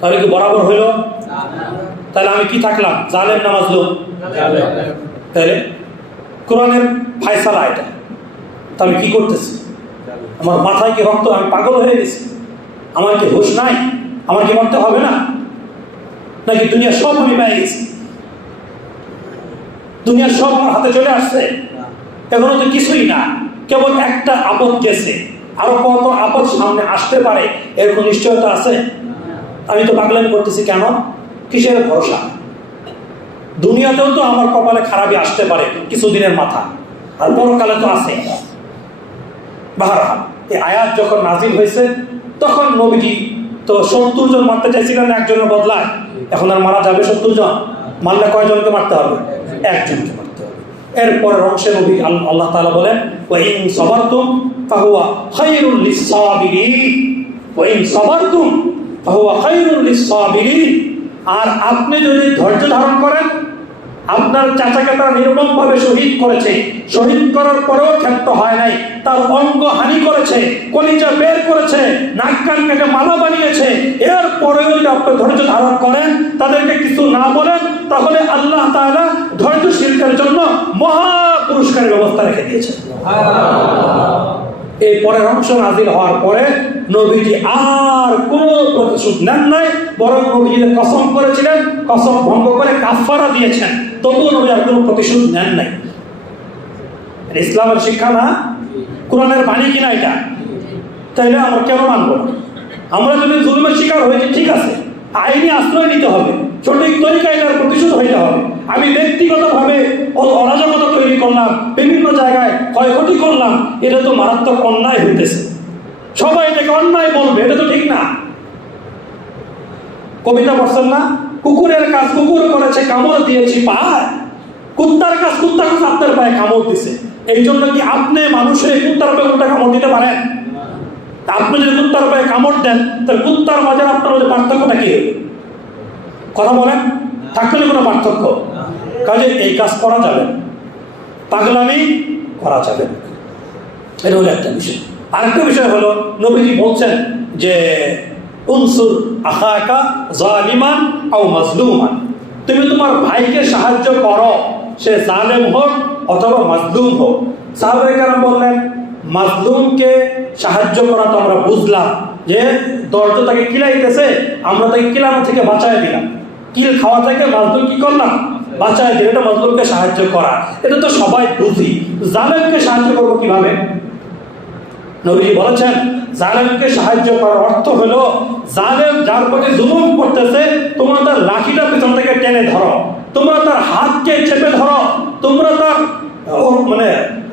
তাহলে কি বরাবর হইল? তাহলে আমি কি থাকলাম? জালেম না মাজলুম? তাহলে কোরআনের ফায়সালা এটা। তা আমি কি করতেছি? আমার মাথায় কি রক্ত? আমি পাগল হয়ে গেছি? আমার কি হুঁশ নাই? আমার কি মরতে হবে না? নাকি দুনিয়া সব আমি পেয়ে গেছি? দুনিয়ার সব আমার হাতে চলে আসছে? এখনো তো কিছুই না, কেবল একটা আপদ গেছে। আরো কত আপদ সামনে আসতে পারে এর কোন নিশ্চয়তা আছে? আমি তো পাগলামি করতেছি কেন? কিসের ভরসা? দুনিয়াতেও তো আমার কপালে খারাপই আসতে পারে কিছুদিনের মাথা, আর পরকালে তো আছে। বাহারহাল এই আয়াত যখন নাজিল হয়েছে, তখন নবীজি তো 70 জন মারতে চাইছিলেন একজনের বদলায়। এখন আর মারা যাবে 70 জন? মারলে কয়জনকে মারতে হবে? একজনকে মারতে হবে। এরপরের অংশে নবী আল্লাহ তাআলা বলেন, ওয়া ইন সাবারতুম ফাহুয়া খায়রুল লিস-সাবিরিন, ওয়া ইন সাবারতুম ফাহুয়া খায়রুল লিস-সাবিরিন। আর আপনি যদি ধৈর্য ধারণ করেন, আপনার চাচাকে তারা নির্মমভাবে শহীদ করেছে, শহীদ করার পরেও ক্ষেত্র হয় নাই, তার অঙ্গ হানি করেছে, কলিজা বের করেছে, নাক কান কেটে মালা বানিয়েছে, এরপরেও যদি আপনি ধৈর্য ধারণ করেন, তাদেরকে কিছু না বলেন, তাহলে আল্লাহ তাআলা ধৈর্যশীলদের জন্য মহা পুরস্কারের ব্যবস্থা রেখে দিয়েছেন। এই পরের অংশ নাজিল হওয়ার পরে নবীজি আর কোনো প্রতিশোধ নেন নাই, বরং নবীজি কসম করেছিলেন, কসম ভঙ্গ করে কাফারা দিয়েছেন, তবুও নবী আর কোনো প্রতিশোধ নেন নাই। ইসলামের শিক্ষা না? কোরআনের বাণী কিনা এটা? তাইলে আমরা কেন মানবো? আমরা যদি জুলুমের শিকার হয়েছি, ঠিক আছে, আইনি আশ্রয় নিতে হবে, সঠিক তরিকায় এটার প্রতিশোধ হইতে হবে। আমি ব্যক্তিগতভাবে অরাজকতা তৈরি করলাম, বিভিন্ন জায়গায় ক্ষয়ক্ষতি করলাম, এটা তো মারাত্মক অন্যায় হইতেছে। সবাই এটাকে অন্যায় বলবে, এটা তো ঠিক না। কবিতা পড়ছেন না? কুকুরের কাজ কুকুর করেছে, কামড় দিয়েছি পায়। কুত্তার কাজ কুত্তা আপনার পায়ে কামড় দিছে। এই জন্য কি আপনি মানুষের কুত্তার পায়ে উল্টা কামড় দিতে পারেন? আপনি যদি কুত্তার পায়ে কামড় দেন, তাহলে কুত্তার মাঝে আপনার মধ্যে পার্থক্যটা কি? কথা বলেন, থাকলে কোনো পার্থক্য? কাজে এই কাজ করা যাবে, পাগলামি করা যাবে। এটা হলো একটা বিষয়। আরেকটা বিষয় হলো, নবীজি বলছেন যে উনসুর আখাকা জালিমান আও মাজলুমান, তুমি তোমার ভাইকে সাহায্য করো, সে জালেম হোক অথবা মাজলুম হোক। সাহাবায়ে কেরাম বললেন, মাজলুমকে সাহায্য করা তো আমরা বুঝলাম, যে দর্জ তাকে কিলাইতেছে, আমরা তাকে কিলানো থেকে বাঁচায় দিলাম, কিল খাওয়া থেকে মাজলুম কি করলাম? বাঁচায় দিলাম। এটা মাজলুমকে সাহায্য করা, এটা তো সবাই বুঝি। জালেমকে সাহায্য করবো কিভাবে? নবীজি বলেছেন, জালেমকে সাহায্য করার অর্থ হলো, জালেম যার প্রতি জুলুম করতেছে, তোমরা তার লাঠিটা পেছন থেকে টেনে ধরো, তোমরা তার হাতকে চেপে ধরো, তোমরা তার মানে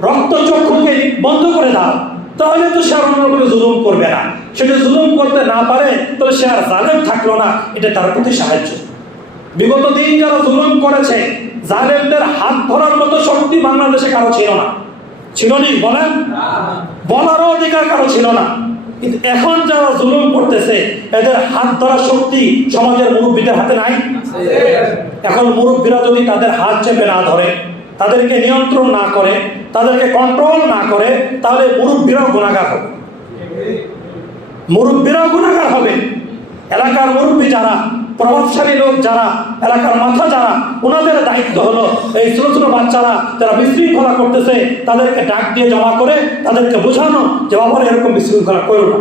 রক্ত চক্ষুকে বন্ধ করে দাও, তাহলে তো সে আর অন্যের উপরে জুলুম করবে না। সেটা জুলুম করতে না পারে, তাহলে সে আর জালেম থাকলো না, এটা তার প্রতি সাহায্য। বিগত দিন যারা জুলুম করেছে, জালেমদের হাত ধরার মতো শক্তি বাংলাদেশে কারো ছিল না। ছিল নি? বলেন, বলারও অধিকার কারো ছিল না। কিন্তু এখন যারা জুলুম করতেছে, এদের হাত ধরার শক্তি সমাজের মুরব্বীদের হাতে নাই। এখন মুরব্বীরা যদি তাদের হাত চেপে না ধরে, তাদেরকে নিয়ন্ত্রণ না করে, তাদেরকে কন্ট্রোল না করে, তাহলে মুরব্বীরাও গুনাহগার হবে। মুরব্বীরাও গুনাহগার হবে। এলাকার মুরব্বী যারা, প্রভাবশালী লোক যারা, এলাকার মাথা যারা, ওনাদের দায়িত্ব হলো এই ছোট ছোট বাচ্চারা যারা বিশৃঙ্খলা করতেছে, তাদেরকে ডাক দিয়ে জমা করে তাদেরকে বোঝানো যে বাবার এরকম বিশৃঙ্খলা করো না,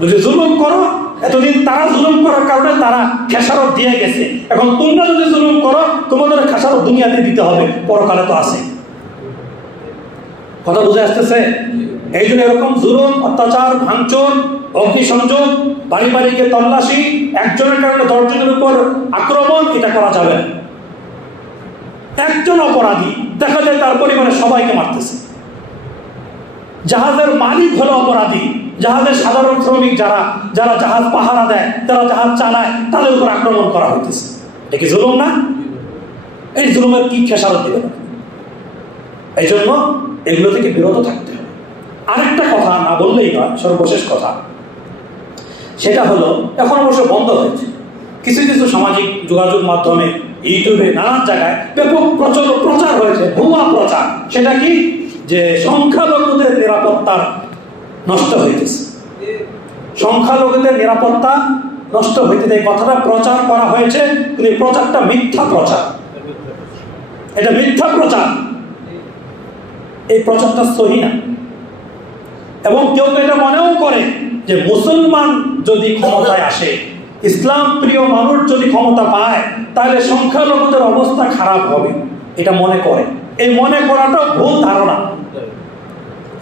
যদি জুলুম করো, এতদিন তারা জুলুম করার কারণে তারা খেসারত দিয়ে গেছে, এখন তোমরা যদি জুলুম করো, তোমাদের খেসারত দুনিয়াতে দিতে হবে, পরকালে তো আছে। কথা বুঝে আসতেছে? এই জন্য এরকম জুলুম, অত্যাচার, ভাঙচুর, অগ্নিসংযোগ, বাড়ি বাড়িকে তল্লাশি, একজনের কারণে 10 জনের উপর আক্রমণ, এটা করা যাবে না। একজন অপরাধী দেখা যায় তার পরিবারের সবাইকে মারতেছে। জাহাজের মালিক হলো অপরাধী, জাহাজের সাধারণ শ্রমিক যারা যারা জাহাজ পাহারা দেয়, যারা জাহাজ চালায়, তাদের উপর আক্রমণ করা হইতেছে। এটা কি জুলুম না? এই জুলুমের কি খেসারত দিবে না? এই জন্য এগুলো থেকে বিরত থাকতে হবে। আরেকটা কথা না বললেই নয়, সর্বশেষ কথা, সেটা হলো এখন অবশ্য বন্ধ হয়েছে, কিছু কিছু সামাজিক যোগাযোগ মাধ্যমে, ইউটিউবে, নানান জায়গায় ব্যাপক প্রচার হয়েছে, ভুয়া প্রচার। সেটা কি? যে সংখ্যালঘুদের নিরাপত্তা নষ্ট হইতেছে, সংখ্যালঘুদের নিরাপত্তা নষ্ট হইতেছে, এই কথাটা প্রচার করা হয়েছে, কিন্তু এই প্রচারটা মিথ্যা প্রচার, এটা মিথ্যা প্রচার, এই প্রচারটা সহি না। এবং কেউ কেউ এটা মনেও করে যে মুসলমান যদি ক্ষমতায় আসে, ইসলাম প্রিয় মানুষ যদি ক্ষমতা পায়, তাহলে সংখ্যালঘুদের অবস্থা খারাপ হবে, এটা মনে করে। এই মনে করাটাও ভুল ধারণা।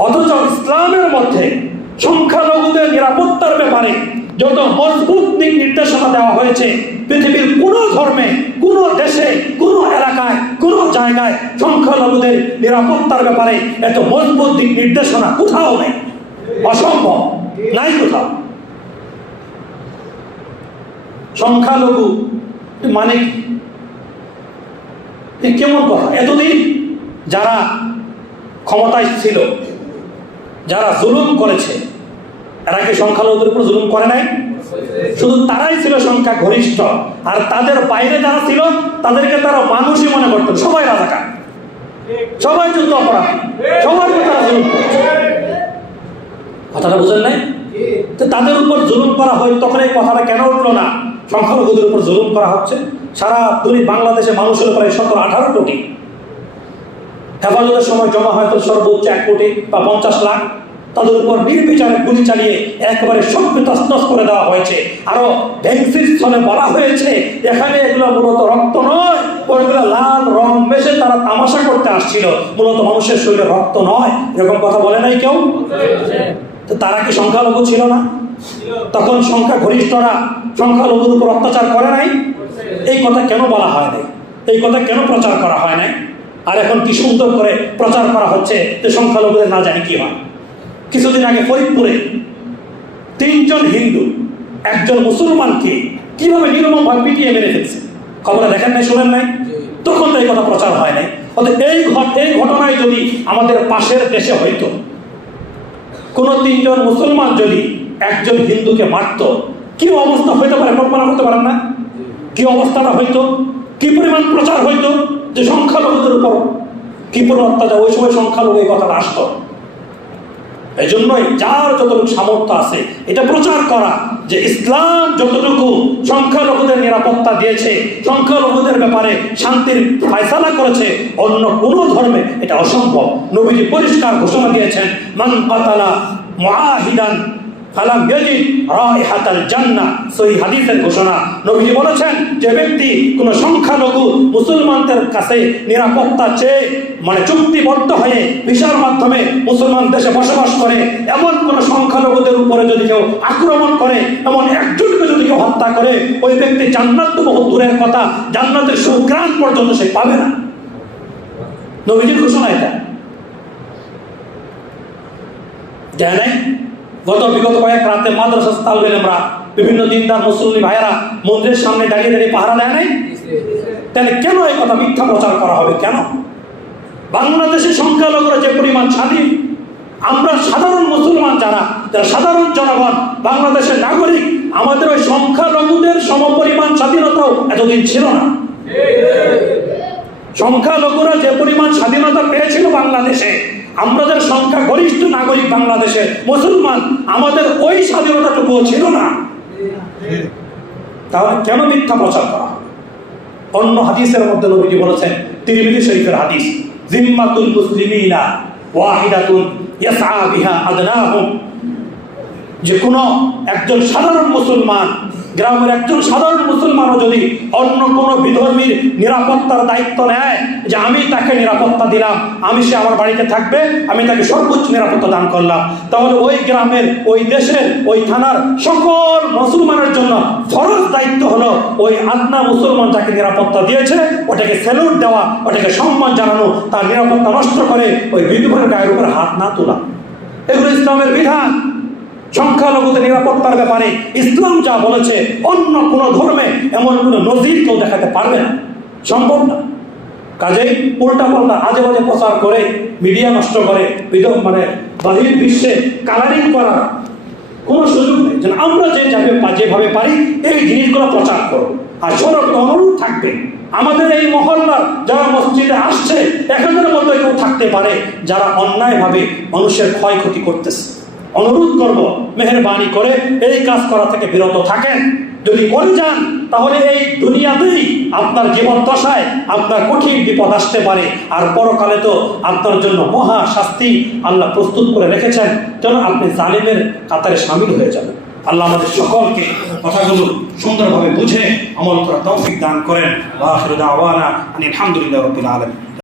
অথচ ইসলামের মধ্যে সংখ্যালঘুদের নিরাপত্তার ব্যাপারে যত মজবুত দিক নির্দেশনা দেওয়া হয়েছে, পৃথিবীর কোনো ধর্মে, কোনো দেশে, কোনো এলাকায়, কোনো জায়গায় সংখ্যালঘুদের নিরাপত্তার ব্যাপারে এত মজবুত দিক নির্দেশনা কোথাও নেই, অসম্ভব, নাই কোথাও। সংখ্যালঘু মানে কি? কেমন কথা? এতদিন যারা ক্ষমতায় ছিল, যারা জুলুম করেছে, এরা কি সংখ্যালঘুদের উপর জুলুম করে নাই? শুধু তারাই ছিল সংখ্যা গরিষ্ঠ, আর তাদের বাইরে যারা ছিল তাদেরকে তারা মানুষই মনে করতেন, সবাই রাজাকার, সবাই যুদ্ধ অপরাধ, সবার উপর তারা জুলুম করেছে। কথাটা বুঝেন নাই? তো তাদের উপর জুলুম করা হয়, তখন এই কথাটা কেন উঠলো না? সংখ্যালঘুদের উপর জুলুম করা হচ্ছে। সারা বাংলাদেশে মানুষের প্রায় 17-18 কোটি, হেফাজতের সময় জমা হয়তো সর্বোচ্চ 1 কোটি বা 50 লাখ। তাদের উপর নির্বিচারে গুলি চালিয়ে একেবারে সব তছনছ করে দেওয়া হয়েছে। আরো ভ্যান্সির স্থলে বলা হয়েছে এখানে এগুলো মূলত রক্ত নয়, ওইগুলো লাল রং মেশে তারা তামাশা করতে আসছিল, মূলত মানুষের শরীরে রক্ত নয়, এরকম কথা বলে নাই কেউ? তো তারা কি সংখ্যালঘু ছিল না? তখন সংখ্যা গরিষ্ঠরা সংখ্যালঘুর উপর অত্যাচার করে নাই? এই কথা কেন বলা হয় নাই? এই কথা কেন প্রচার করা হয় নাই? আর এখন কি সুন্দর করে প্রচার করা হচ্ছে যে সংখ্যালঘুদের না জানি কি হয়। কিছুদিন আগে ফরিদপুরে 3 জন হিন্দু 1 জন মুসলমানকে কিভাবে নির্মমভাবে পিটিয়ে মেরে ফেলছে, খবরে দেখেন নাই, শোনেন নাই? তখন তো এই কথা প্রচার হয় নাই। অর্থাৎ এই ঘটনায় যদি আমাদের পাশের দেশে হইতো, কোন 3 জন মুসলমান যদি 1 জন হিন্দুকে মারত, কি অবস্থা হইতে পারে কল্পনা করতে পারেন না? কি অবস্থাটা হইতো, কি পরিমাণ প্রচার হইতো যে সংখ্যালঘুদের উপর কি পরিমাণ অত্যাচার। ওই সময় সংখ্যালঘু এই কথাটা আসতো। এই জন্যই যার যতটুকু সামর্থ্য আছে এটা প্রচার করা যে ইসলাম যতটুকু সংখ্যালঘুদের নিরাপত্তা দিয়েছে, সংখ্যালঘুদের ব্যাপারে শান্তির ফয়সালা করেছে, অন্য কোন ধর্মে এটা অসম্ভব। নবীজি পরিষ্কার ঘোষণা দিয়েছেন, মান কাতালা মুআহিদান ফালাম ইয়াজিদ রাইহাতাল জান্নাহ, সহিহ হাদিসের ঘোষণা। নবীজি বলেছেন যে ব্যক্তি কোন সংখ্যালঘু মুসলমানদের কাছে নিরাপত্তা চেয়ে চুক্তিবদ্ধ হয়ে ভিসার মাধ্যমে মুসলমান দেশে বসবাস করে, এমন কোন সংখ্যালঘুদের উপরে যদি কেউ আক্রমণ করে, এমন একজনকে যদি কেউ হত্যা করে, ওই ব্যক্তি জান্নাত তো বহু দূরের কথা, জান্নাতের সুঘ্রাণ পর্যন্ত সে পাবে না। নবীজির ঘোষণা এটা। জানেন নাই বিগত কয়েক রাতে মাদ্রাসার তালবে আমরা বিভিন্ন দিনদার মুসলিম ভাইয়েরা মন্দিরের সামনে দাঁড়িয়ে দাঁড়িয়ে পাহারা দেয় নাই? তাহলে কেন এই কথা মিথ্যা প্রচার করা হবে? কেন? বাংলাদেশের সংখ্যালঘুরা যে পরিমাণ স্বাধীন, আমরা সাধারণ মুসলমান যারা সাধারণ জনগণ, বাংলাদেশের নাগরিক, আমাদের ওই সংখ্যালঘুদের সমপরিমাণ স্বাধীনতাও এতদিন ছিল না। সংখ্যালঘুরা যে পরিমাণ স্বাধীনতা পেয়েছিল বাংলাদেশে, আমাদের সংখ্যা গরিষ্ঠ নাগরিক বাংলাদেশে মুসলমান, আমাদের ওই স্বাধীনতাটুকুও ছিল না। তাহলে কেন মিথ্যা প্রচার করা? অন্য হাদিসের মধ্যে নবীজি বলেছেন, তিরমিজি শরীফের হাদিস, জিম্মাতুল মুসলিমিনা ওয়াহিদাতুন ইয়াসআ বিহা আদনাহুম, যে কোনো একজন সাধারণ মুসলমান গ্রামের একজন সাধারণ মুসলমানও যদি অন্য কোনো বিধর্মীর নিরাপত্তার দায়িত্ব নেয়, যে আমি তাকে নিরাপত্তা দিলাম, সে আমার বাড়িতে থাকবে, আমি তাকে সর্বোচ্চ নিরাপত্তা দান করলাম, তাহলে ওই গ্রামের, ওই দেশের, ওই থানার সকল মুসলমানের জন্য ফরজ দায়িত্ব হলো ওই আদনা মুসলমান যাকে নিরাপত্তা দিয়েছে ওটাকে স্যালুট দেওয়া, ওটাকে সম্মান জানানো, তার নিরাপত্তা নষ্ট করে ওই বিধর্মীর গায়ের উপর হাত না তোলা। এগুলো ইসলামের বিধান। সংখ্যালঘুদের নিরাপত্তার ব্যাপারে ইসলাম যা বলেছে অন্য কোনো ধর্মে এমন কোনো নজির কেউ দেখাতে পারবে না, সম্ভব না। কাজেই উল্টা পাল্টা আজে বাজে প্রচার করে মিডিয়া নষ্ট করে বাহির বিশ্বে কালারিং করার কোনো সুযোগ নেই। যেন আমরা যেভাবে পারি এই জিনিসগুলো প্রচার করব। আর সরকার অনুরোধ থাকবে, আমাদের এই মহল্লার যারা মসজিদে আসছে এখানের মতো কেউ থাকতে পারে যারা অন্যায়ভাবে মানুষের ক্ষয়ক্ষতি করতেছে, অনুরোধ করব মেহেরবানি করে এই কাজ করা থেকে বিরত থাকেন। যদি করে যান তাহলে এই দুনিয়াতেই আপনার জীবন দশায় আপনার কঠিন বিপদ আসতে পারে, আর পরকালে তো আপনার জন্য মহা শাস্তি আল্লাহ প্রস্তুত করে রেখেছেন, যেন আপনি জালিমের কাতারে শামিল হয়ে যাবেন। আল্লাহ আমাদের সকলকে কথাগুলো সুন্দরভাবে বুঝে আমল করার তৌফিক দান করেন। ওয়া আখিরু দাওয়ানা আলহামদুলিল্লাহি রাব্বিল আলামিন।